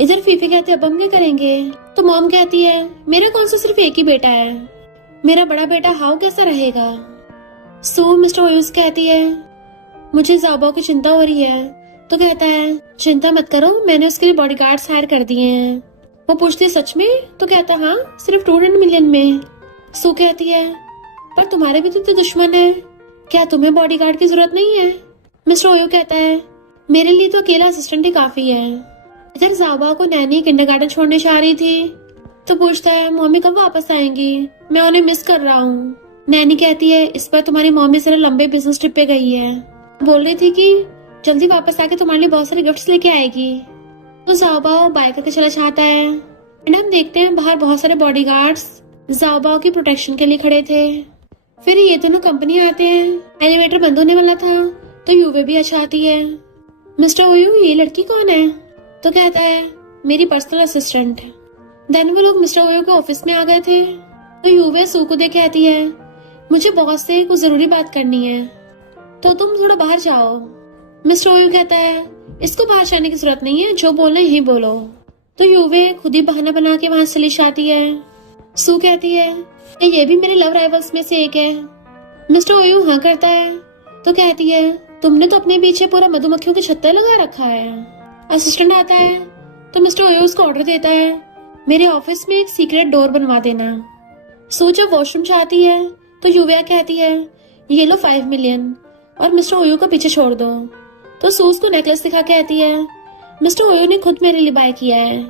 इधर फीफी कहती है अब हम क्या करेंगे? तो मॉम कहती है मेरे कौन सा सिर्फ एक ही बेटा है, मेरा बड़ा बेटा हाउ कैसा रहेगा? सो मिस्टर ओयूस कहती है मुझे ज़ाओबाओ की चिंता हो रही है। तो कहता है चिंता मत करो, मैंने उसके लिए बॉडीगार्ड्स हायर कर दिए हैं। वो पूछती है सच में? तो कहता हाँ सिर्फ 200 मिलियन में। सू कहती है पर तुम्हारे भी तो इतने दुश्मन है, क्या तुम्हें बॉडीगार्ड की जरूरत नहीं है? मिस्टर ओयो कहता है मेरे लिए तो अकेला असिस्टेंट ही काफी है। इधर ज़ाओबाओ को नैनी किंडरगार्टन छोड़ने जा रही थी, तो पूछता है मम्मी कब वापस आएंगी, मैं उन्हें मिस कर रहा हूँ। नैनी कहती है इस बार तुम्हारी मम्मी जरा लंबे बिजनेस ट्रिप पे गई है, बोल रही थी कि जल्दी वापस आके तुम्हारे लिए बहुत सारे गिफ्ट्स लेके आएगी। तो जाओबाओ बाइक करके चला जाता है एंड हम देखते हैं बाहर बहुत सारे बॉडीगार्ड्स जाओबाओ की प्रोटेक्शन के लिए खड़े थे। फिर ये दोनों कंपनी आते हैं। एलिवेटर बंद होने वाला था तो यूवे भी अच्छा आती है। मिस्टर ओयू, ये लड़की कौन है? तो कहता है मेरी पर्सनल असिस्टेंट। देन वो लोग मिस्टर ओयू के ऑफिस में आ गए थे। तो यूवे सू को देख कहती है मुझे बॉस से कुछ जरूरी बात करनी है, तो तुम थोड़ा बाहर जाओ। मिस्टर ओयू कहता है इसको बाहर जाने की जरूरत नहीं है, जो बोलना यही बोलो। तो यूवे खुद ही बहाना बना के वहां चली जाती है। सू कहती है ये भी मेरे लव राइवल्स में से एक है। मिस्टर ओयू हाँ करता है। तो कहती है तुमने तो अपने पीछे पूरा मधुमक्खियों की छत्ता लगा रखा है। असिस्टेंट आता है तो मिस्टर ओयू उसको ऑर्डर देता है मेरे ऑफिस में एक सीक्रेट डोर बनवा देना। सू जब वॉशरूम जाती है तो यूवे कहती है ये लो 5 मिलियन और मिस्टर ओयू को पीछे छोड़ दो। तो सू उसको नेकलेस दिखा कहती है मिस्टर ओयू ने खुद मेरे लिए बाय किया है,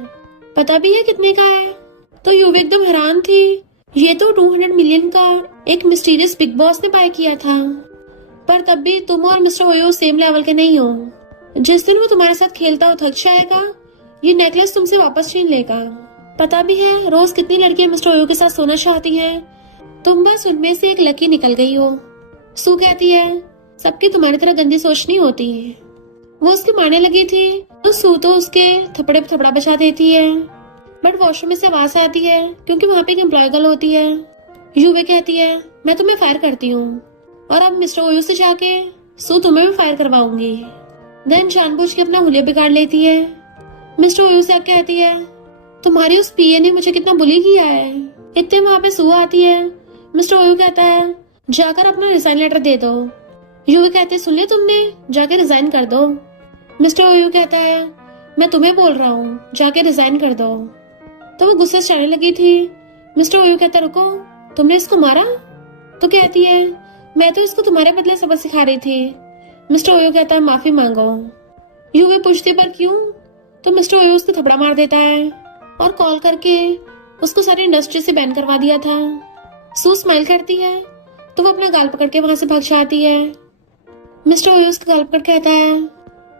पता भी है कितने का है? तो यूवे एकदम हैरान थी, ये तो 200 मिलियन का एक मिस्टीरियस बिग बॉस ने बाय किया था। पर तब भी तुम और मिस्टर ओयो सेम लेवल के नहीं हो। जिस दिन वो तुम्हारे साथ खेलता हो थक जाएगा, ये नेकलेस तुमसे वापस छीन लेगा। पता भी है रोज कितनी लड़कियां मिस्टर ओयो के साथ सोना चाहती हैं, तुम बस उनमें से एक लकी निकल गई हो। सू कहती है सबकी तुम्हारी तरह गंदी सोच नहीं होती। वो उसकी मारने लगी थी तो सू तो उसके थपड़े पे थपड़ा बचा देती है। बट वॉशरूम में से आवाज आती है क्योंकि वहाँ पे एक एम्प्लॉय गर्ल होती है। यूवे कहती है मैं तुम्हें फायर करती हूँ और अब मिस्टर ओयू से जाके सू तुम्हें भी फायर करवाऊंगी। देन जानबूझ के अपना हुलिया बिगाड़ लेती है। मिस्टर ओयू से कहती है तुम्हारी उस पीए ने मुझे कितना बुली किया है। इतने वहाँ पे सू आती है। मिस्टर ओयू कहता है जाकर अपना रिजाइन लेटर दे दो। यूवे कहते सुन लिया तुमने, जाके रिजाइन कर दो। मिस्टर ओयू कहता है मैं तुम्हें बोल रहा हूँ जाके रिजाइन कर दो। तो वो गुस्से से जाने लगी थी। मिस्टर ओयू कहता रुको, तुमने इसको मारा? तो कहती है मैं तो इसको तुम्हारे बदले सबक सिखा रही थी। मिस्टर ओयू कहता है माफी मांगो। यूवी पूछती पर क्यों? तो मिस्टर ओयू उसको थपड़ा मार देता है और कॉल करके उसको सारी इंडस्ट्री से बैन करवा दिया था। सू स्माइल करती है तो वो अपना गाल पकड़ के वहां से भाग जाती है। मिस्टर ओयू उसका गाल पकड़ कहता है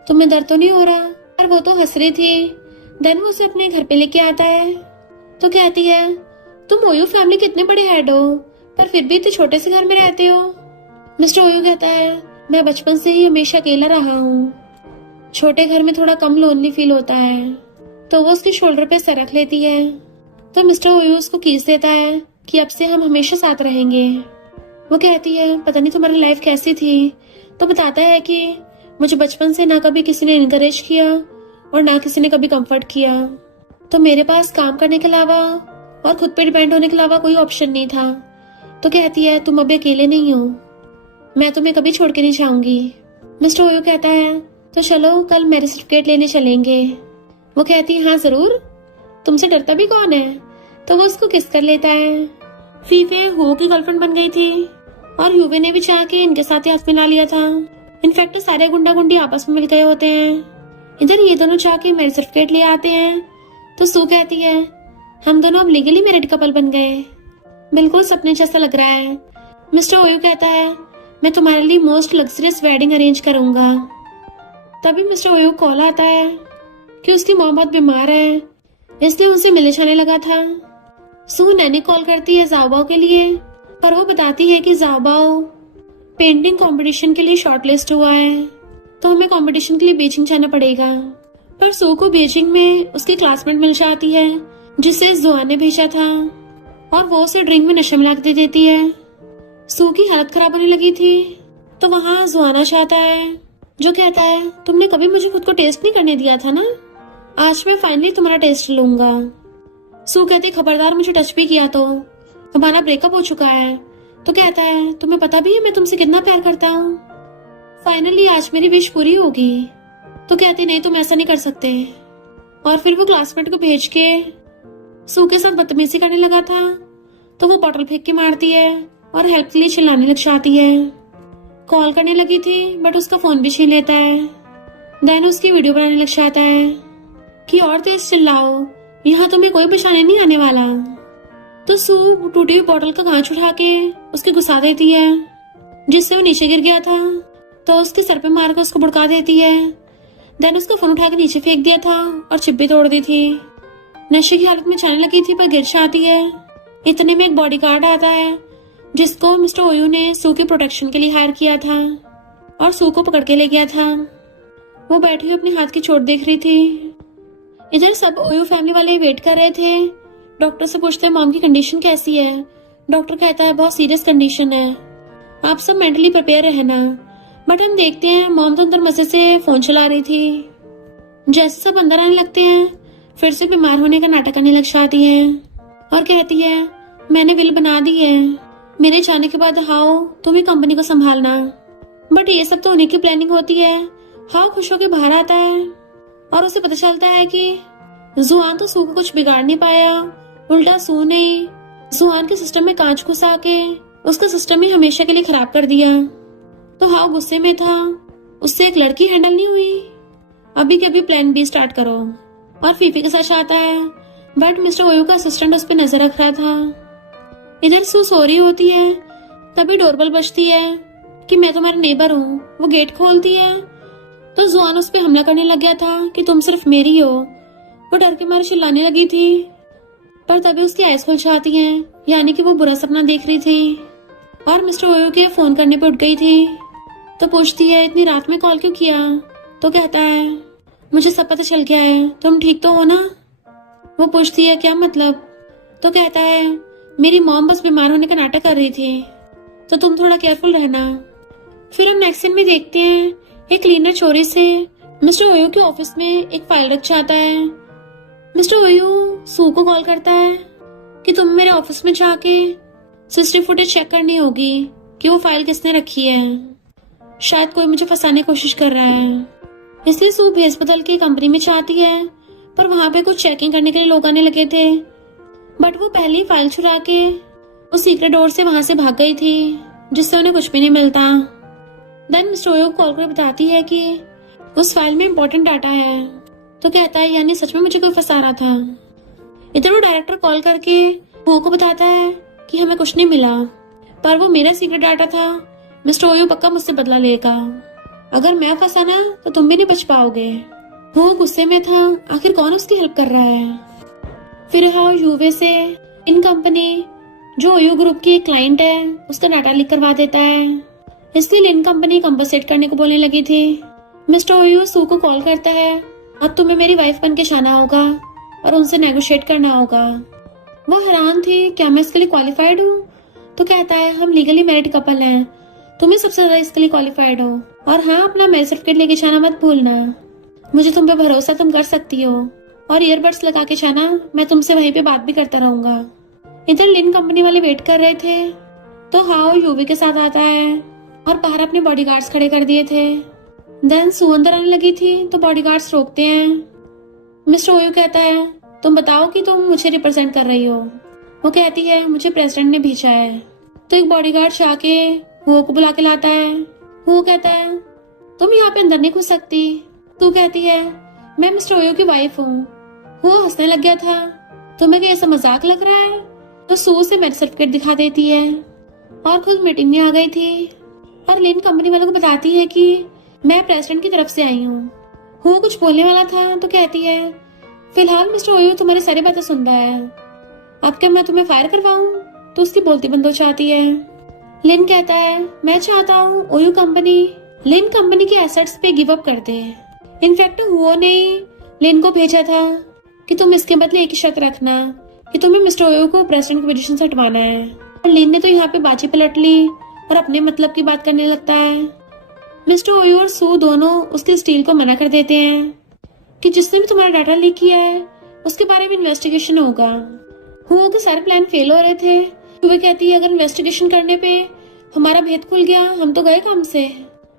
तुम्हें दर्द तो नहीं हो रहा? पर वो तो हंस रही थी। देन वो उसे अपने घर पे लेके आता है तो कहती है तुम ओयू फैमिली के इतने बड़े हेड हो पर फिर भी इतने छोटे से घर में रहते हो। मिस्टर ओयू कहता है मैं बचपन से ही हमेशा अकेला रहा हूँ, छोटे घर में थोड़ा कम लोनली फील होता है। तो वो उसके शोल्डर पे सर रख लेती है। तो मिस्टर ओयू उसको कीस देता है कि अब से हम हमेशा साथ रहेंगे। वो कहती है पता नहीं तुम्हारी लाइफ कैसी थी। तो बताता है कि मुझे बचपन से ना कभी किसी ने इनकरेज किया और ना किसी ने कभी कंफर्ट किया, तो मेरे पास काम करने के अलावा और खुद पे डिपेंड होने के अलावा कोई ऑप्शन नहीं था। तो कहती है तुम अभी अकेले नहीं हो, मैं तुम्हें कभी छोड़ के नहीं जाऊंगी। मिस्टर ओयो कहता है तो चलो कल मैरिज सर्टिफिकेट लेने चलेंगे। वो कहती है हाँ जरूर, तुमसे डरता भी कौन है। तो वो उसको किस कर लेता है। फीफे हो की गर्लफ्रेंड बन गई थी और यूवे ने भी चाह के इनके साथ ही हाथ मिला लिया था। इनफैक्ट सारे गुंडा गुंडी आपस में मिल गए होते हैं। इधर ये दोनों चाह के मैरिज सर्टिफिकेट ले आते हैं। तो सू कहती है हम दोनों अब लीगली मैरिड कपल बन गए, बिल्कुल सपने जैसा लग रहा है। मिस्टर ओयू कहता है मैं तुम्हारे लिए मोस्ट लग्जरियस वेडिंग अरेंज करूंगा। तभी मिस्टर ओयू कॉल आता है कि उसकी मॉम बहुत बीमार है, इसलिए उनसे मिलने जाने लगा था। सू नैनी कॉल करती है जाओबाओ के लिए, पर वो बताती है कि जाओबाओ पेंटिंग कंपटीशन के लिए शॉर्टलिस्ट हुआ है, तो हमें कंपटीशन के लिए बीजिंग जाना पड़ेगा। पर सू को बीजिंग में उसकी क्लासमेट मिल जाती है जिसे जुआन ने भेजा था और वो उसे ड्रिंक में नशा मिला के दे देती है। सू की हालत खराब होने लगी थी तो वहाँ जुआना चाहता है जो कहता है तुमने कभी मुझे खुद को टेस्ट नहीं करने दिया था ना, आज मैं फाइनली तुम्हारा टेस्ट लूंगा। सू कहती खबरदार मुझे टच भी किया तो हमारा ब्रेकअप हो चुका है। तो कहता है तुम्हें पता भी है मैं तुमसे कितना प्यार करता हूँ, फाइनली आज मेरी विश पूरी होगी। तो कहती नहीं तुम ऐसा नहीं कर सकते। और फिर वो क्लासमेट को भेज के सू के साथ बदतमीजी करने लगा था तो वो बॉटल फेंक के मारती है और हेल्प के लिए चिल्लाने लग जाती है। कॉल करने लगी थी बट उसका फोन भी छीन लेता है। देन उसकी वीडियो बनाने लग जाता है कि और तेज चिल्लाओ, यहाँ तुम्हें कोई बचाने नहीं आने वाला। तो सू टूटी हुई बोतल का कांच उठा के उसके घुसा देती है जिससे वो नीचे गिर गया था। तो उसके सर पे मारकर उसको भड़का देती है। देन उसका फोन उठा के नीचे फेंक दिया था और चिप भी तोड़ दी थी। नशे की हालत में जाने लगी थी पर गिर जाती है। इतने में एक बॉडीगार्ड आता है जिसको मिस्टर ओयू ने सू के प्रोटेक्शन के लिए हायर किया था और सू को पकड़ के ले गया था। वो बैठी हुई अपने हाथ की चोट देख रही थी। इधर सब ओयू फैमिली वाले वेट कर रहे थे। डॉक्टर से पूछते हैं मॉम की कंडीशन कैसी है। डॉक्टर कहता है बहुत सीरियस कंडीशन है, आप सब मेंटली प्रिपेयर रहना। बट हम देखते हैं मॉम तो अंदर मजे से फोन चला रही थी। जैसे सब अंदर आने लगते हैं फिर से बीमार होने का नाटक करने लग जाती है और कहती है मैंने विल बना दी है, मेरे जाने के बाद हाउ तुम ही कंपनी को संभालना। बट ये सब तो उन्हीं की प्लानिंग होती है। हाउ खुश होकर बाहर आता है और उसे पता चलता है कि जुआन तो सू को कुछ बिगाड़ नहीं पाया, उल्टा सू ने जुआन के सिस्टम में कांच घुसा के उसका सिस्टम ही हमेशा के लिए खराब कर दिया। तो हाउ गुस्से में था, उससे एक लड़की हैंडल नहीं हुई, अभी के अभी प्लान बी स्टार्ट करो। और फीफी के साथ आता है बट मिस्टर ओयू का असिस्टेंट उस पर नजर रख रहा था। इधर सू सो रही होती है, तभी डोरबेल बजती है कि मैं तुम्हारा नेबर हूँ। वो गेट खोलती है तो जुआन उस पर हमला करने लग गया था कि तुम सिर्फ मेरी हो। वो डर के मारे चिल्लाने लगी थी पर तभी उसकी आइज खुल जाती हैं, यानी कि वो बुरा सपना देख रही थी और मिस्टर ओयू के फोन करने पे उठ गई थी। तो पूछती है इतनी रात में कॉल क्यों किया। तो कहता है मुझे सब पता चल गया है, तुम ठीक तो हो ना। वो पूछती है क्या मतलब। तो कहता है मेरी मॉम बस बीमार होने का नाटक कर रही थी, तो तुम थोड़ा केयरफुल रहना। फिर हम नेक्स्ट सीन में देखते हैं एक क्लीनर चोरी से मिस्टर ओयू के ऑफिस में एक फाइल रख जाता है। मिस्टर ओयू सू को कॉल करता है कि तुम मेरे ऑफिस में जाके सीसीटीवी फुटेज चेक करनी होगी कि वो फाइल किसने रखी है, शायद कोई मुझे फंसाने की कोशिश कर रहा है। इसलिए सू भेस बदल के कंपनी में चाहती है पर वहां पे कुछ चेकिंग करने के लिए लोग आने लगे थे। बट वो पहले ही फाइल चुरा के उस सीक्रेट डोर से वहां से भाग गई थी जिससे उन्हें कुछ भी नहीं मिलता। देन मिस्टर ओयू को कॉल कर बताती है कि उस फाइल में इम्पोर्टेंट डाटा है। तो कहता है यानी सच में मुझे कोई फंसा रहा था। इधर वो डायरेक्टर कॉल करके वो को बताता है कि हमें कुछ नहीं मिला पर वो मेरा सीक्रेट डाटा था, मिस्टर ओयू पक्का मुझसे बदला लेगा। अगर मैं फंसा ना तो तुम भी नहीं बच पाओगे। वो गुस्से में था, आखिर कौन उसकी हेल्प कर रहा है। फिर हाँ यूवे से इन कंपनी जो ओयू ग्रुप की एक क्लाइंट है उसका डाटा लीक करवा देता है, इसलिए लिन कंपनी कंपनसेट करने को बोलने लगी थी। मिस्टर ओयू सू को कॉल करता है अब तुम्हें मेरी वाइफ बन के जाना होगा और उनसे नेगोशिएट करना होगा। वो हैरान थी क्या मैं इसके लिए क्वालिफाइड हूँ। तो कहता है हम लीगली मैरिड कपल हैं, तुम्हें सबसे ज्यादा इसके लिए क्वालिफाइड हो। और हाँ अपना मैरिज सर्टिफिकेट लेके जाना मत भूलना, मुझे तुम पे भरोसा, तुम कर सकती हो। और ईयरबड्स लगा के जाना, मैं तुमसे वहीं पे बात भी करता रहूंगा। इधर लिन कंपनी वाले वेट कर रहे थे तो हाओ यूवी के साथ आता है और बाहर अपने बॉडीगार्ड्स खड़े कर दिए थे। देन सू अंदर आने लगी थी तो बॉडीगार्ड्स रोकते हैं। मिस्टर ओयू कहता है तुम बताओ कि तुम मुझे रिप्रेजेंट कर रही हो। वो कहती है मुझे प्रेसिडेंट ने भेजा है। तो एक बॉडीगार्ड जाके वो को बुला के लाता है। वो कहता है तुम यहाँ पे अंदर नहीं घुस सकती। तू कहती है मैं मिस्टर ओयू की वाइफ हूँ। वो हंसने लग गया था, तुम्हें क्या ऐसा मजाक लग रहा है। तो सू से मैरिज सर्टिफिकेट दिखा देती है और खुद मीटिंग में आ गई थी और लिन कंपनी वालों को बताती है कि मैं प्रेसिडेंट की तरफ से आई हूँ। वो कुछ बोलने वाला था तो कहती है फिलहाल मिस्टर ओयू तुम्हारी सारी बातें सुन रहा है, अब क्या मैं तुम्हें फायर करवाऊं। तो उसकी बोलती बंद हो जाती है। लिन कहता है मैं चाहता हूँ ओयू कंपनी लिन कंपनी के एसेट्स पे गिव अप कर दे। इनफैक्ट हुओ ने लिन को भेजा था कि तुम इसके बदले एक ही शर्त रखना कि तुम्हें मिस्टर ओयू को प्रेसिडेंट की पोजीशन से हटवाना है। और लिन ने तो यहाँ पे बाजी पलट ली और अपने मतलब की बात करने लगता है। मिस्टर ओयू और सू दोनों उसके स्टील को मना कर देते हैं कि जिसने भी तुम्हारा डाटा लीक किया है उसके बारे में इन्वेस्टिगेशन होगा। हुओ के सारे प्लान फेल हो रहे थे। वो कहती है अगर इन्वेस्टिगेशन करने पे हमारा भेद खुल गया हम तो गए काम से।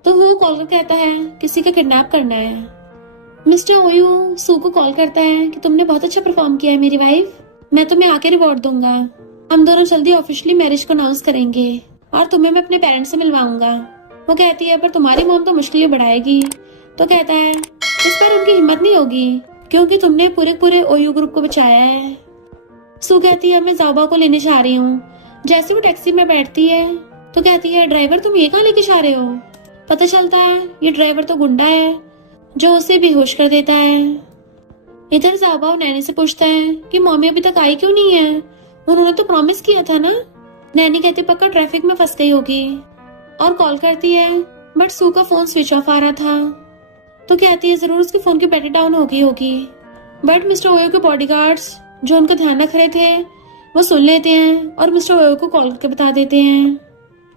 तो वो कॉल कर कहता है किसी का किडनैप करना है। मिस्टर ओयू सू को कॉल करता है कि तुमने बहुत अच्छा परफॉर्म किया है मेरी वाइफ, मैं तुम्हें आके रिवॉर्ड दूंगा। हम दोनों जल्दी ऑफिशियली मैरिज को अनाउंस करेंगे और तुम्हें मैं अपने पेरेंट्स से मिलवाऊंगा। वो कहती है पर तुम्हारी मॉम तो मुश्किलें बढ़ाएगी। तो कहता है इस बार उनकी हिम्मत नहीं होगी क्योंकि तुमने पूरे ओयू ग्रुप को बचाया है। सू कहती है मैं जाओबा को लेने जा रही हूँ। जैसे वो टैक्सी में बैठती है तो कहती है ड्राइवर तुम ये कहाँ लेके जा रहे हो। पता चलता है ये ड्राइवर तो गुंडा है जो उसे बेहोश कर देता है। इधर ज़ाबाओ नैनी से पूछता है कि मम्मी अभी तक आई क्यों नहीं है, उन्होंने तो प्रॉमिस किया था ना। नैनी कहती पक्का ट्रैफिक में फंस गई होगी और कॉल करती है, बट सू का फोन स्विच ऑफ आ रहा था। तो कहती है जरूर उसके फोन की बैटरी डाउन हो गई होगी। बट मिस्टर ओयो के बॉडीगार्ड्स जो उनका ध्यान रख रहे थे वो सुन लेते हैं और मिस्टर ओयो को कॉल करके बता देते हैं।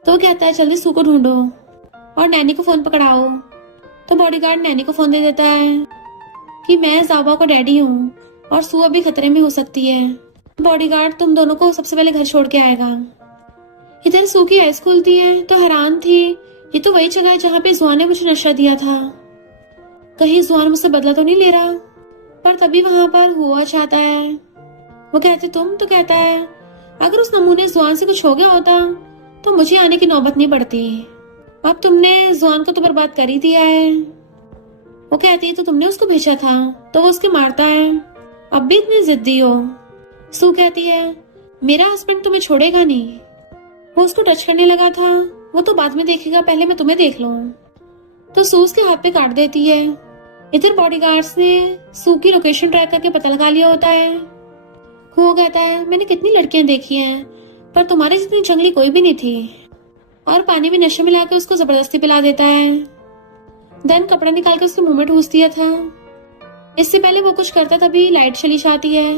तो कहता है जल्दी सू को ढूंढो और नैनी को फोन पकड़ाओ। तो बॉडीगार्ड नैनी को फोन दे देता है कि मैं ज़ाबाओ का डैडी हूँ और सू अभी खतरे में हो सकती है। बॉडीगार्ड तुम दोनों को सबसे पहले घर छोड़ के आएगा। इधर सू की आइस खुलती है तो हैरान थी, ये तो वही जगह है जहाँ पे जुआन ने मुझे नशा दिया था। कहीं जुआन मुझसे बदला तो नहीं ले रहा। पर तभी वहां पर हुआ चाहता है। वो कहते तुम, तो कहता है अगर उस नमूने जुआन से कुछ हो गया होता तो मुझे आने की नौबत नहीं पड़ती। अब तुमने जुआन को तो बर्बाद कर ही दिया है। वो कहती है तो तुमने उसको भेजा था, तो वो उसके मारता है। अब भी इतनी जिद्दी हो। सू कहती है मेरा हस्बैंड तुम्हें छोड़ेगा नहीं, वो उसको टच करने लगा था, वो तो बाद में देखेगा, पहले मैं तुम्हें देख लूं। तो सू उसके हाथ पे काट देती है। इधर बॉडीगार्ड्स ने सू की लोकेशन ट्रैक करके पता लगा लिया होता है। वो कहता है मैंने कितनी लड़कियां देखी हैं पर तुम्हारे जितनी जंगली कोई भी नहीं थी, और पानी में नशे मिला के उसको जबरदस्ती पिला देता है। देन कपड़ा निकाल के उसके मुंह में ठूस दिया था। इससे पहले वो कुछ करता तभी लाइट चली जाती है।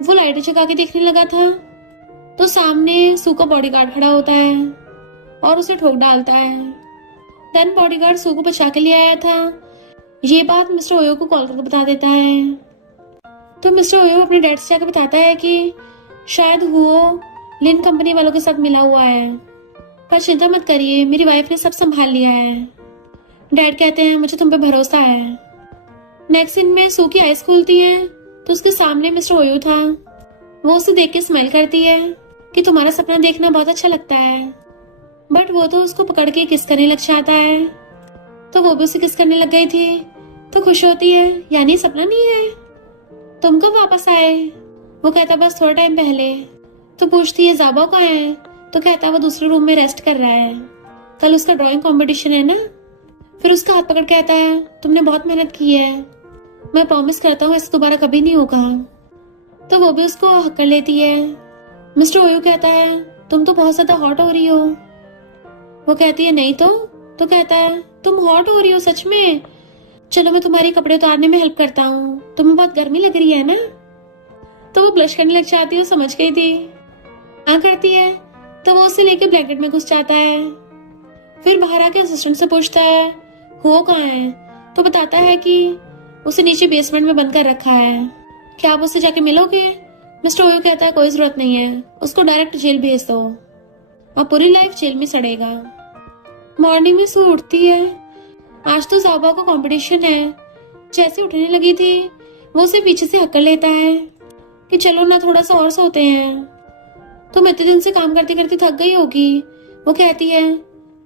वो लाइट जगा के देखने लगा था तो सामने सू का बॉडीगार्ड खड़ा होता है और उसे ठोक डालता है। देन बॉडीगार्ड सू को बचा के ले आया था। ये बात मिस्टर ओयो को कॉल करके बता देता है। तो मिस्टर ओयो अपने डैड से जाकर बताता है कि शायद हुओ लिन कंपनी वालों के साथ मिला हुआ है, पर चिंता मत करिए, मेरी वाइफ ने सब संभाल लिया है। डैड कहते हैं मुझे तुम पे भरोसा है। नेक्स्ट सीन में सू की आइज खुलती है तो उसके सामने मिस्टर ओयो था। वो उसे देख के स्माइल करती है कि तुम्हारा सपना देखना बहुत अच्छा लगता है। बट वो तो उसको पकड़ के किस करने लग जाता है। तो वो भी उसे किस करने लग गई थी तो खुश होती है, यानी सपना नहीं है। तुम कब वापस आए? वो कहता बस थोड़ा टाइम पहले। तो पूछती है ज़ाबाओ कहाँ है? तो कहता वो दूसरे रूम में रेस्ट कर रहा है, कल उसका ड्राइंग कंपटीशन है ना। फिर उसका हाथ पकड़ कहता है तुमने बहुत मेहनत की है, मैं प्रॉमिस करता हूँ ऐसा दोबारा कभी नहीं होगा। तो वो भी उसको हक कर लेती है। मिस्टर ओयो कहता है तुम तो बहुत ज्यादा हॉट हो रही हो। वो कहती है नहीं तो कहता है तुम हॉट हो रही हो सच में, चलो मैं तुम्हारे कपड़े उतारने में हेल्प करता हूँ, तुम्हें बहुत गर्मी लग रही है ना। तो वो ब्लश करने लग जाती है, समझ गई थी। हाँ करती है तो वो उसे लेके ब्लैंकेट में घुस जाता है। फिर बाहर आके असिस्टेंट से पूछता है वो कहाँ है। तो बताता है कि उसे नीचे बेसमेंट में बंद कर रखा है, क्या आप उससे जाके मिलोगे? मिस्टर ओयो कहता है कोई जरूरत नहीं है, उसको डायरेक्ट जेल भेज दो, अब पूरी लाइफ जेल में सड़ेगा। मॉर्निंग में सू उठती है। आज तो ज़ाबाओ का कंपटीशन है। जैसे उठने लगी थी वो उसे पीछे से हक कर लेता है कि चलो ना थोड़ा सा और सोते हैं, तुम इतने दिन से काम करते करते थक गई होगी। वो कहती है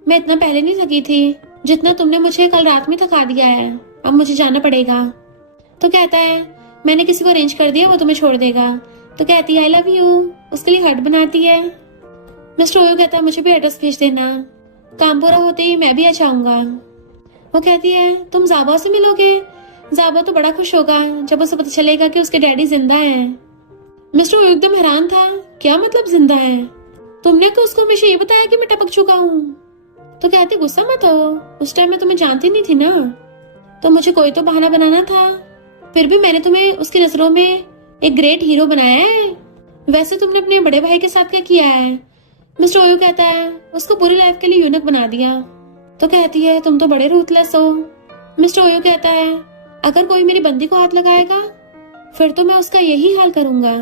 मैं इतना पहले नहीं थकी थी जितना तुमने मुझे कल रात में थका दिया है, अब मुझे जाना पड़ेगा। तो कहता है मैंने किसी को अरेंज कर दिया, वो तुम्हें छोड़ देगा। तो कहती है आई लव यू, उसके लिए हार्ट बनाती है। मिस्टर ओयो कहता है मुझे भी एड्रेस भेज देना, काम पूरा होते ही मैं भी आ जाऊंगा। वो कहती है तुम ज़ाबाओ से मिलोगे? ज़ाबाओ तो बड़ा खुश होगा जब उसे पता चलेगा कि उसके डैडी जिंदा हैं। मिस्टर ओयो एकदम हैरान था, क्या मतलब जिंदा है? तुमने तो उसको हमेशा ये बताया कि मैं टपक चुका हूँ। तो कहती गुस्सा मत हो, उस टाइम मैं तुम्हें जानती नहीं थी ना, तो मुझे कोई तो बहाना बनाना था। फिर भी मैंने तुम्हें उसकी नजरों में एक ग्रेट हीरो बनाया है। वैसे तुमने अपने बड़े भाई के साथ क्या किया है? मिस्टर ओयो कहता है उसको पूरी लाइफ के लिए यूनिक बना दिया। तो कहती है तुम तो बड़े रूथलेस हो। मिस्टर ओयो कहता है अगर कोई मेरी बंदी को हाथ लगाएगा फिर तो मैं उसका यही हाल करूंगा।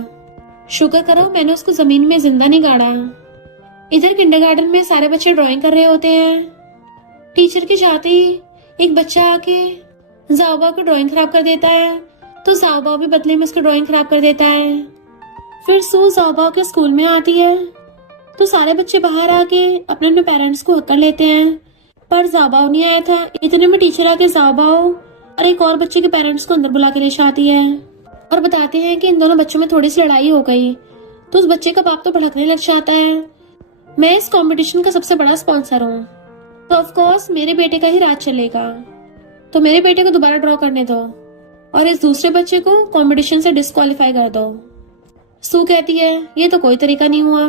शुक्र करो मैंने उसको जमीन में जिंदा नहीं गाड़ा। इधर किंडरगार्टन में सारे बच्चे ड्राइंग कर रहे होते हैं। टीचर के जाते ही एक बच्चा आके ज़ाबाओ की ड्राइंग खराब कर देता है, तो ज़ाबाओ भी बदले में उसकी ड्राइंग खराब कर देता है। फिर सू ज़ाबाओ के स्कूल में आती है तो सारे बच्चे बाहर आके अपने अपने पेरेंट्स को हक कर लेते हैं, पर ज़ाबाओ नहीं आया था। इतने में टीचर आके ज़ाबाओ और एक और बच्चे के पेरेंट्स को अंदर बुला के ले जाती है और बताते हैं कि इन दोनों बच्चों में थोड़ी सी लड़ाई हो गई। तो उस बच्चे का बाप तो भड़कने लग जाता है, मैं इस कंपटीशन का सबसे बड़ा स्पॉन्सर हूँ, तो ऑफ कोर्स मेरे बेटे का ही राज चलेगा। तो मेरे बेटे को दोबारा ड्रॉ करने दो और इस दूसरे बच्चे को कंपटीशन से डिस्क्वालीफाई कर दो। सू कहती है ये तो कोई तरीका नहीं हुआ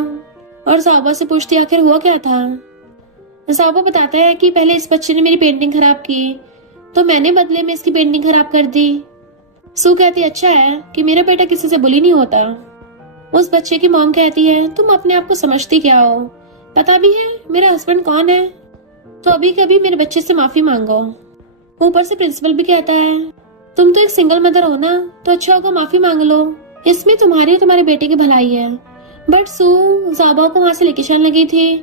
और ज़ाओबा से पूछती आखिर हुआ क्या था। ज़ाओबा बताता है कि पहले इस बच्चे ने मेरी पेंटिंग खराब की तो मैंने बदले में इसकी पेंटिंग खराब कर दी। सू कहती अच्छा है कि मेरा बेटा किसी से बुली नहीं होता। उस बच्चे की मॉम कहती है तुम अपने आप को समझती क्या हो, पता भी है मेरा हस्बैंड कौन है, तो अभी कभी मेरे बच्चे से माफी मांगो। ऊपर से प्रिंसिपल भी कहता है तुम तो एक सिंगल मदर हो ना, तो अच्छा होगा माफी मांग लो, इसमें तुम्हारी और तुम्हारे बेटे की भलाई है। बट सू ज़ाओबा को वहां से लेके चलने लगी थी।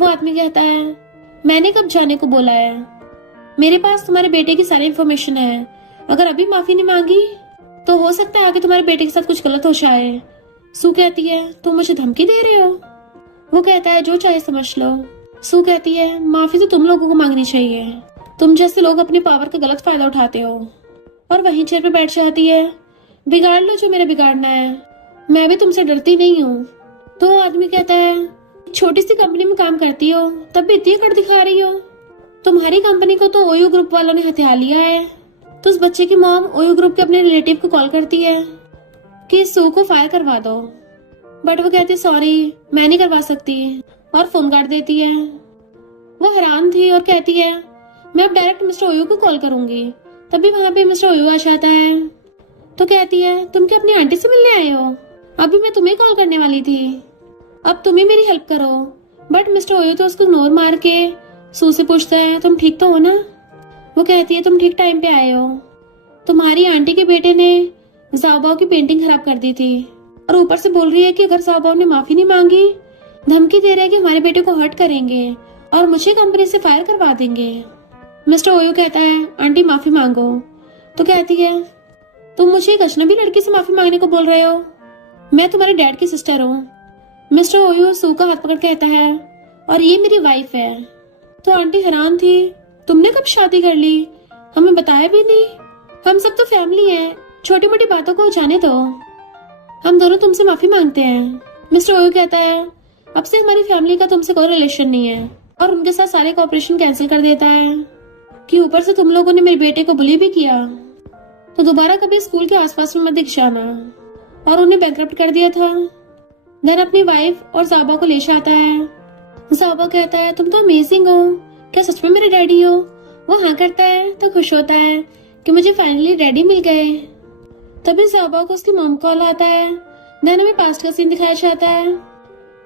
वो आदमी कहता है मैंने कब जाने को बोला है, मेरे पास तुम्हारे बेटे की सारी इंफॉर्मेशन है, अगर अभी माफी नहीं मांगी तो हो सकता है आगे तुम्हारे बेटे के साथ कुछ गलत हो जाए। सू कहती है तुम मुझे धमकी दे रहे हो। वो कहता है जो चाहे समझ लो। सू कहती है माफी तो तुम लोगों को मांगनी चाहिए, तुम जैसे लोग अपनी पावर का गलत फायदा उठाते हो। और वहीं चेयर पे बैठ जाती है बिगाड़ लो जो मेरा बिगाड़ना है, मैं भी तुमसे डरती नहीं हूँ। तो वो आदमी कहता है छोटी सी कंपनी में काम करती हो तब भी इतनी अकड़ दिखा रही हो, तुम्हारी कंपनी को तो ओयू ग्रुप वालों ने हथिया लिया है। तो उस बच्चे की मॉम ओयू ग्रुप के अपने रिलेटिव को कॉल करती है कि सू को फायर करवा दो, बट वो कहती सॉरी मैं नहीं करवा सकती और फोन काट देती है। वो हैरान थी और कहती है मैं अब डायरेक्ट मिस्टर ओयू को कॉल करूंगी। तभी वहां पे मिस्टर ओयू आ जाता है। तो कहती है तुम क्या अपनी आंटी से मिलने आए हो, अभी मैं तुम्हें कॉल करने वाली थी, अब तुम्हें मेरी हेल्प करो। बट मिस्टर ओयू तो उसको इग्नोर मार के सू से पूछता है तुम ठीक तो हो ना। वो कहती है तुम ठीक टाइम पे आए हो, तुम्हारी आंटी के बेटे ने ज़ाओबा की पेंटिंग खराब कर दी थी और ऊपर से बोल रही है कि अगर ज़ाओबा ने माफी नहीं मांगी धमकी दे रहा है कि हमारे बेटे को हर्ट करेंगे और मुझे कंपनी से फायर करवा देंगे। मिस्टर ओयू कहता है आंटी माफी मांगो। तो कहती है तुम मुझे एक अजनबी लड़की से माफी मांगने को बोल रहे हो, मैं तुम्हारे डैड की सिस्टर हूँ। मिस्टर ओयू सू का हाथ पकड़ कहता है और ये मेरी वाइफ है। तो आंटी हैरान थी तुमने कब शादी कर ली, हमें बताया भी नहीं, हम सब तो फैमिली हैं, छोटी मोटी बातों को जाने दो, हम दोनों तुमसे माफी मांगते हैं। मिस्टर ओयू कहता है अब से हमारी फैमिली का तुमसे कोई रिलेशन नहीं है और उनके साथ सारे कॉपरेशन कैंसिल कर देता है कि ऊपर से तुम लोगों ने मेरे बेटे को बुली भी किया, तो दोबारा कभी स्कूल के आसपास में मत दिख जाना, और उन्हें बैंकरप्ट कर दिया था। देन अपनी वाइफ और ज़ाओबा को ले जाता है। ज़ाओबा कहता है तुम तो अमेजिंग हो, क्या सच में मेरे डैडी हो। वो हाँ करता है तो खुश होता है कि मुझे फाइनली डैडी मिल गए। तभी ज़ाओबा को उसकी मॉम कॉल आता है। देन हमें पास्ट का सीन दिखाया जाता है,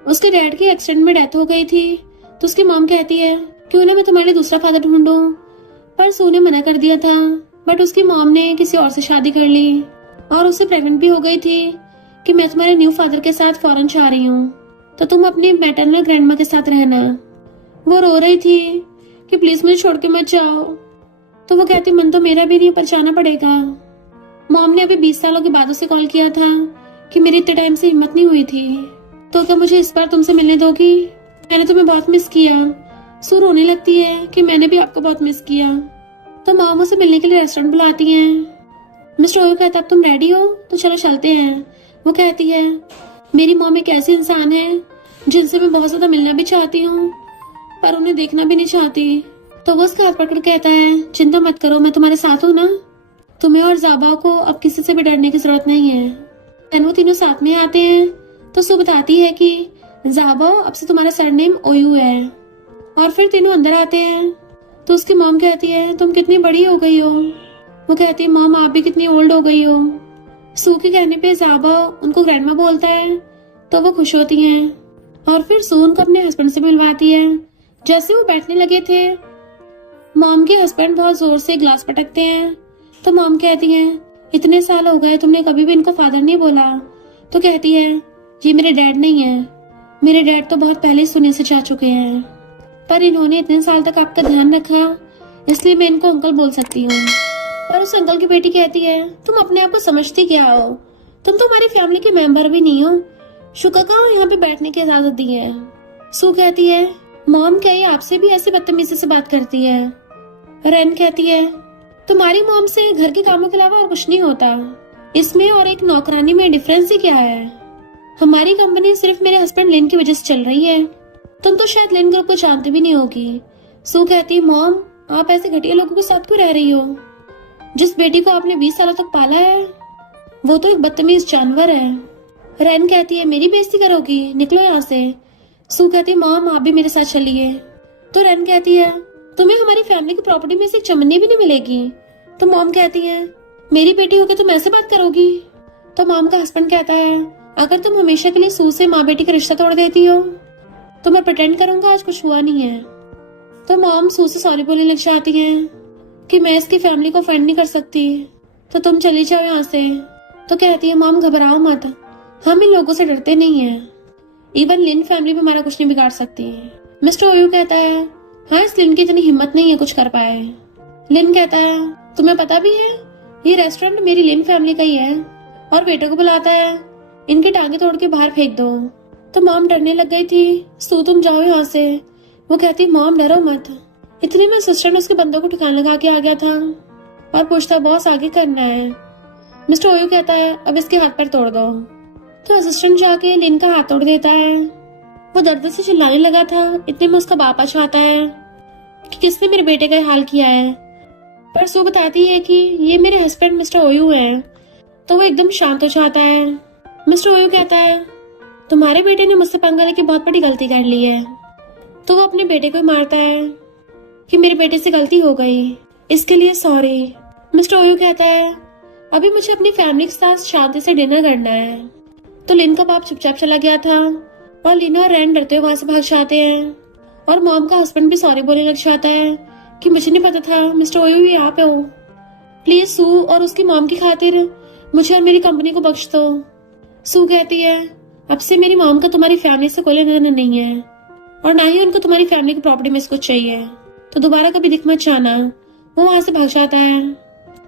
उसके डैड की एक्सीडेंट में डेथ हो गई थी। तो उसकी मॉम कहती है क्यों ना मैं तुम्हारे लिए दूसरा फादर ढूंढूं, पर सू ने मना कर दिया था। बट उसकी मॉम ने किसी और से शादी कर ली और उससे प्रेग्नेंट भी हो गई थी कि मैं तुम्हारे न्यू फादर के साथ फॉरेन जा रही हूँ, तो तुम अपनी मैटरनल ग्रैंडमा के साथ रहना। वो रो रही थी कि प्लीज मुझे छोड़ के मत जाओ। तो वो कहती मन तो मेरा भी नहीं, पर जाना पड़ेगा। मॉम ने अभी 20 सालों के बाद उसे कॉल किया था कि मेरी इतने टाइम से हिम्मत नहीं हुई थी, तो क्या मुझे इस बार तुमसे मिलने दोगी, मैंने तुम्हें बहुत मिस किया। सू रोने लगती है कि मैंने भी आपको बहुत मिस किया। तो मॉम उसे मिलने के लिए रेस्टोरेंट बुलाती हैं। मिस्टर ओयू कहता अब तुम रेडी हो तो चलो चलते हैं। वो कहती है मेरी मॉम एक ऐसी इंसान है जिनसे मैं बहुत ज्यादा मिलना भी चाहती हूँ पर उन्हें देखना भी नहीं चाहती। तो वो उसका हाथ पकड़ कहता है चिंता मत करो, मैं तुम्हारे साथ हूँ ना, तुम्हें और ज़ाओबा को अब किसी से भी डरने की जरूरत नहीं है। एंड वो तीनों साथ में आते हैं। तो सू बताती है कि ज़ाओबा अब से तुम्हारा सरनेम ओयू है। और फिर तीनों अंदर आते हैं। तो उसकी मॉम कहती है तुम कितनी बड़ी हो गई हो। वो कहती है मॉम आप भी कितनी ओल्ड हो गई हो। सू के कहने पे ज़ाओबा उनको ग्रैंडमा बोलता है तो वो खुश होती हैं और फिर सू उनको अपने हस्बैंड से मिलवाती है। जैसे वो बैठने लगे थे मॉम के हस्बैंड बहुत जोर से ग्लास पटकते हैं। तो मॉम कहती है इतने साल हो गए तुमने कभी भी इनको फादर नहीं बोला। तो कहती है ये मेरे डैड नहीं है, मेरे डैड तो बहुत पहले सुने से जा चुके हैं, पर इन्होंने इतने साल तक आपका ध्यान रखा इसलिए मैं इनको अंकल बोल सकती हूँ। पर उस अंकल की बेटी कहती है तुम अपने आप को समझती क्या हो, तुम तो हमारी फैमिली के मेंबर भी नहीं हो, शुक्र का यहाँ पे बैठने की इजाजत दी है। सू कहती है मॉम क्या ये आपसे भी ऐसे बदतमीजी से बात करती है। रेन कहती है तुम्हारी मॉम से घर के कामों के अलावा और कुछ नहीं होता, इसमें और एक नौकरानी में डिफरेंस ही क्या है। हमारी कंपनी सिर्फ मेरे हस्बैंड लिन की वजह से चल रही है, तुम तो शायद लिन ग्रुप को जानते भी नहीं होगी। सू कहती मॉम आप ऐसे घटिया लोगों के साथ क्यों रह रही हो? जिस बेटी को आपने 20 सालों तक पाला है वो तो एक बदतमीज जानवर है। रैन कहती है मेरी बेइज्जती करोगी, निकलो यहाँ से। सू कहती है मॉम आप भी मेरे साथ चलिए। तो रैन कहती है तुम्हें हमारी फैमिली की प्रॉपर्टी में से एक चमन्नी भी नहीं मिलेगी। तो मॉम कहती है मेरी बेटी होकर तुम ऐसे बात करोगी? तो मॉम का हस्बैंड कहता है अगर तुम हमेशा के लिए सू से माँ बेटी का रिश्ता तोड़ देती हो तो मैं प्रिटेंड करूंगा आज कुछ हुआ नहीं है। तो मॉम सू से सॉरी बोलने लग जाती है कि मैं इसकी फैमिली को ऑफेंड नहीं कर सकती, तो तुम चली जाओ यहाँ से। तो कहती है मॉम घबराओ मत, हम इन लोगों से डरते नहीं है, इवन लिन फैमिली भी हमारा कुछ नहीं बिगाड़ सकती। मिस्टर ओयू कहता है हाँ इस लिन की इतनी हिम्मत नहीं है कुछ कर पाए। लिन कहता है तुम्हें पता भी है ये रेस्टोरेंट मेरी लिन फैमिली का ही है, और वेटर को बुलाता है इनकी टांगे तोड़ के बाहर फेंक दो। तो मॉम डरने लग गई थी, सू तुम जाओ यहाँ से। वो कहती मॉम डरो मत। इतने में असिस्टेंट उसके बंदों को ठिकाना लगा के आ गया था और पूछता बॉस आगे करना है। मिस्टर ओयू कहता है अब इसके हाथ पैर तोड़ दो। तो असिस्टेंट जाके लिन का हाथ तोड़ देता है। वो दर्द से चिल्लाने लगा था, इतने में उसका बाप आता है कि किसने मेरे बेटे का हाल किया है। पर सू बताती है कि ये मेरे हस्बैंड मिस्टर ओयू है। तो वो एकदम शांत हो जाता है। मिस्टर ओयू कहता है तुम्हारे बेटे ने मुझसे पंगा लेके बहुत बड़ी गलती कर ली है। तो वो अपने बेटे को मारता है कि मेरे बेटे से गलती हो गई, इसके लिए सॉरी। मिस्टर ओयू कहता है अभी मुझे अपनी फैमिली के साथ शांति से डिनर करना है। तो लिन का बाप चुपचाप चला गया था और लिन और रैन डरते हुए वहां से भाग जाते हैं। और मॉम का हस्बैंड भी सॉरी बोलने लग जाता है कि मुझे नहीं पता था मिस्टर ओयू भी यहाँ पे हो, प्लीज सू और उसकी मॉम की खातिर मुझे और मेरी कंपनी को बख्श दो। सू कहती है अब से मेरी मॉम का तुम्हारी फैमिली से कोई लेना देना नहीं है और ना ही उनको तुम्हारी फैमिली की प्रॉपर्टी में से कुछ चाहिए, तो दोबारा कभी दिख मत जाना। वो वहां से भाग जाता है।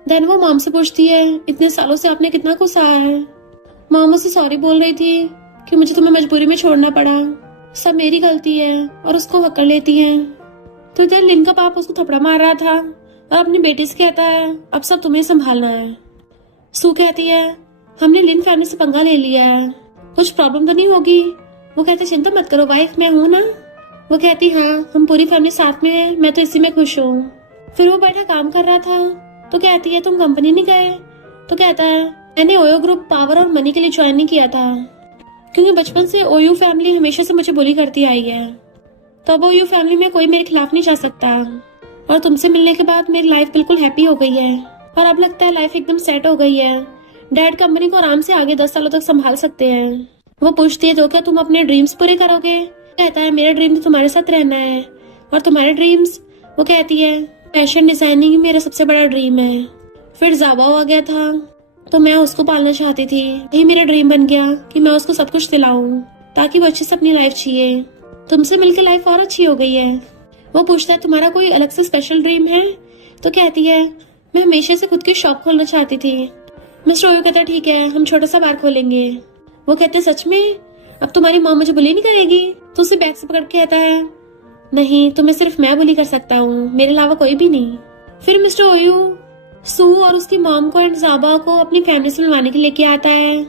देन वो मॉम से पूछती है इतने सालों से आपने कितना कुछ सहा है। मॉम उसे सॉरी बोल रही थी कि मुझे तुम्हें मजबूरी में छोड़ना पड़ा, सब मेरी गलती है, और उसको हकड़ लेती है। तो इधर लिन का पाप उसको थपड़ा मार रहा था और अपनी बेटी से कहता है अब सब तुम्हें संभालना है। सू कहती है हमने लिन फैमिली से पंगा ले लिया है, कुछ प्रॉब्लम तो नहीं होगी? वो कहते चिंता मत करो वाइफ मैं हूँ ना। वो कहती हाँ हम पूरी फैमिली साथ में है, मैं तो इसी में खुश हूँ। फिर वो बैठा काम कर रहा था। तो कहती है तुम कंपनी नहीं गए? तो कहता है मैंने ओयो ग्रुप पावर और मनी के लिए ज्वाइन नहीं किया था, क्योंकि बचपन से ओयू फैमिली हमेशा से मुझे बुली करती आई है, तो अब ओयू फैमिली में कोई मेरे खिलाफ नहीं जा सकता। और तुमसे मिलने के बाद मेरी लाइफ बिल्कुल हैप्पी हो गई है और अब लगता है लाइफ एकदम सेट हो गई है। डैड कंपनी को आराम से आगे 10 सालों तक संभाल सकते हैं। वो पूछती है तो क्या तुम अपने ड्रीम्स पूरे करोगे? कहता है मेरा ड्रीम तो तुम्हारे साथ रहना है। और तुम्हारे ड्रीम्स? वो कहती है फैशन डिजाइनिंग मेरा सबसे बड़ा ड्रीम है। फिर जाबाओ आ गया था तो मैं उसको पालना चाहती थी, यही मेरा ड्रीम बन गया कि मैं उसको सब कुछ दिलाऊं ताकि वो अच्छे से अपनी लाइफ जिए। तुमसे मिलकर लाइफ और अच्छी हो गई है। वो पूछता है तुम्हारा कोई अलग से स्पेशल ड्रीम है? तो कहती है मैं हमेशा से खुद की शॉप खोलना चाहती थी। मिस्टर ओयू कहता है ठीक है हम छोटा सा बार खोलेंगे। वो कहते हैं सच में? अब तुम्हारी माँ मुझे बुली नहीं करेगी? तो उसे बैग से पकड़ के कहता है नहीं तुम्हें सिर्फ मैं बुली कर सकता हूँ, मेरे अलावा कोई भी नहीं। फिर मिस्टर ओयू सू और उसकी मॉम को एंड जाबा को अपनी फैमिली से मिलवाने के लिए लेके आता है।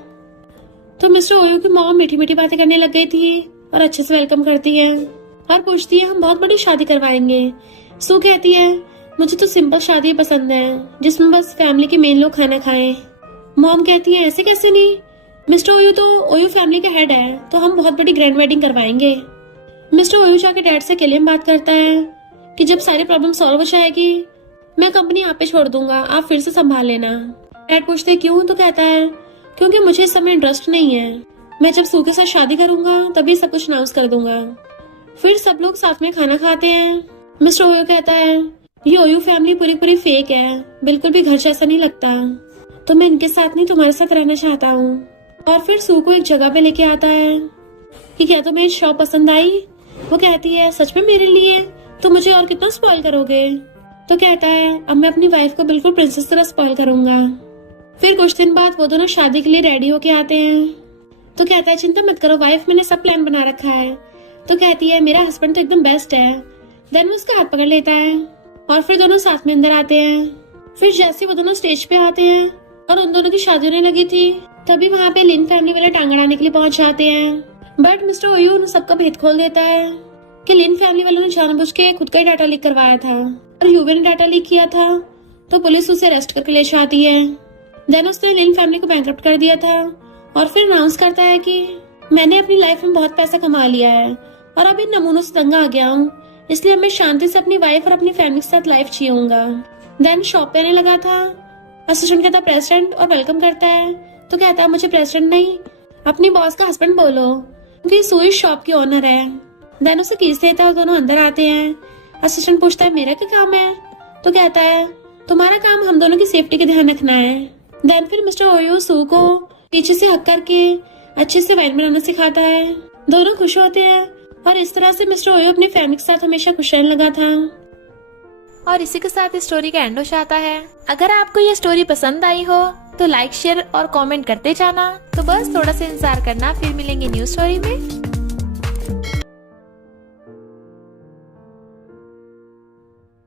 तो मिस्टर ओयू की मॉम मीठी मीठी बातें करने लग गई थी और अच्छे से वेलकम करती है और पूछती है हम बहुत बड़ी शादी करवाएंगे। सू कहती है मुझे तो सिंपल शादी पसंद है जिसमें बस फैमिली के मेन लोग खाना खाएं। मॉम कहती है ऐसे कैसे नहीं, मिस्टर ओयू तो ओयू फैमिली का हेड है, तो हम बहुत बड़ी ग्रैंड वेडिंग करवाएंगे। मिस्टर ओयू जाके डैड से अकेले में बात करता है कि जब सारी प्रॉब्लम सॉल्व हो जाएगी मैं कंपनी आप पे छोड़ दूंगा, आप फिर से संभाल लेना। डैड पूछते क्यों? तो कहता है क्योंकि मुझे इस समय इंटरेस्ट नहीं है, मैं जब सू के साथ शादी करूंगा तभी सब कुछ अनाउंस कर दूंगा। फिर सब लोग साथ में खाना खाते हैं। मिस्टर ओयू कहता है ये ओयू फैमिली पूरी पूरी फेक है, बिल्कुल भी घर जैसा नहीं लगता, तो मैं इनके साथ नहीं तुम्हारे साथ रहना चाहता हूँ। और फिर सू को एक जगह पे लेके आता है कि क्या तुम्हें शॉप पसंद आई? वो कहती है सच में मेरे लिए? तो मुझे और कितना स्पॉइल करोगे? तो कहता है अब मैं अपनी वाइफ को बिल्कुल प्रिंसेस तरह स्पॉइल करूंगा। फिर कुछ दिन बाद वो दोनों शादी के लिए रेडी होके आते हैं। तो कहता है चिंता मत करो वाइफ, मैंने सब प्लान बना रखा है। तो कहती है मेरा हस्बैंड तो एकदम बेस्ट है। देन वो उसका हाथ पकड़ लेता है और फिर दोनों साथ में अंदर आते हैं। फिर जैसे वो दोनों स्टेज पे आते हैं और उन दोनों की शादी होने लगी थी तभी वहाँ पे लिन फैमिली वाले टांग अड़ाने के लिए पहुंच जाते हैं। बट मिस्टर ओयू उन सबका भेद खोल देता है कि लिन फैमिली वालों ने जानबूझ के खुद का ही डाटा लीक करवाया था और यूवी ने डाटा लीक किया था तो पुलिस उसे अरेस्ट करके ले जाती है। देन उसने लिन फैमिली को बैंकरप्ट कर दिया था और फिर अनाउंस करता है कि मैंने अपनी लाइफ में बहुत पैसा कमा लिया है और अब इन नमूनों से तंग आ गया हूँ, इसलिए मैं शांति से अपनी वाइफ और अपनी फैमिली के साथ लाइफ जीऊंगा। देन शॉप पे आने लगा था। असिस्टेंट कहता प्रेसिडेंट और वेलकम करता है तो कहता है मुझे प्रेसिडेंट नहीं अपनी बॉस का हस्बैंड बोलो क्योंकि सुई शॉप की ओनर है। देन उसे कीज देता है और दोनों अंदर आते हैं। असिस्टेंट पूछता है मेरा क्या काम है तो कहता है तुम्हारा काम हम दोनों की सेफ्टी का ध्यान रखना है। देन फिर मिस्टर ओयो सू को पीछे से हक करके अच्छे से वाइन बनाना सिखाता है। दोनों खुश होते हैं और इस तरह से मिस्टर ओयो अपनी फैमिली के साथ हमेशा खुश रहने लगा था। और इसी के साथ इस स्टोरी का एंड हो जाता है। अगर आपको ये स्टोरी पसंद आई हो तो लाइक शेयर और कमेंट करते जाना। तो बस थोड़ा सा इंतजार करना, फिर मिलेंगे न्यू स्टोरी में।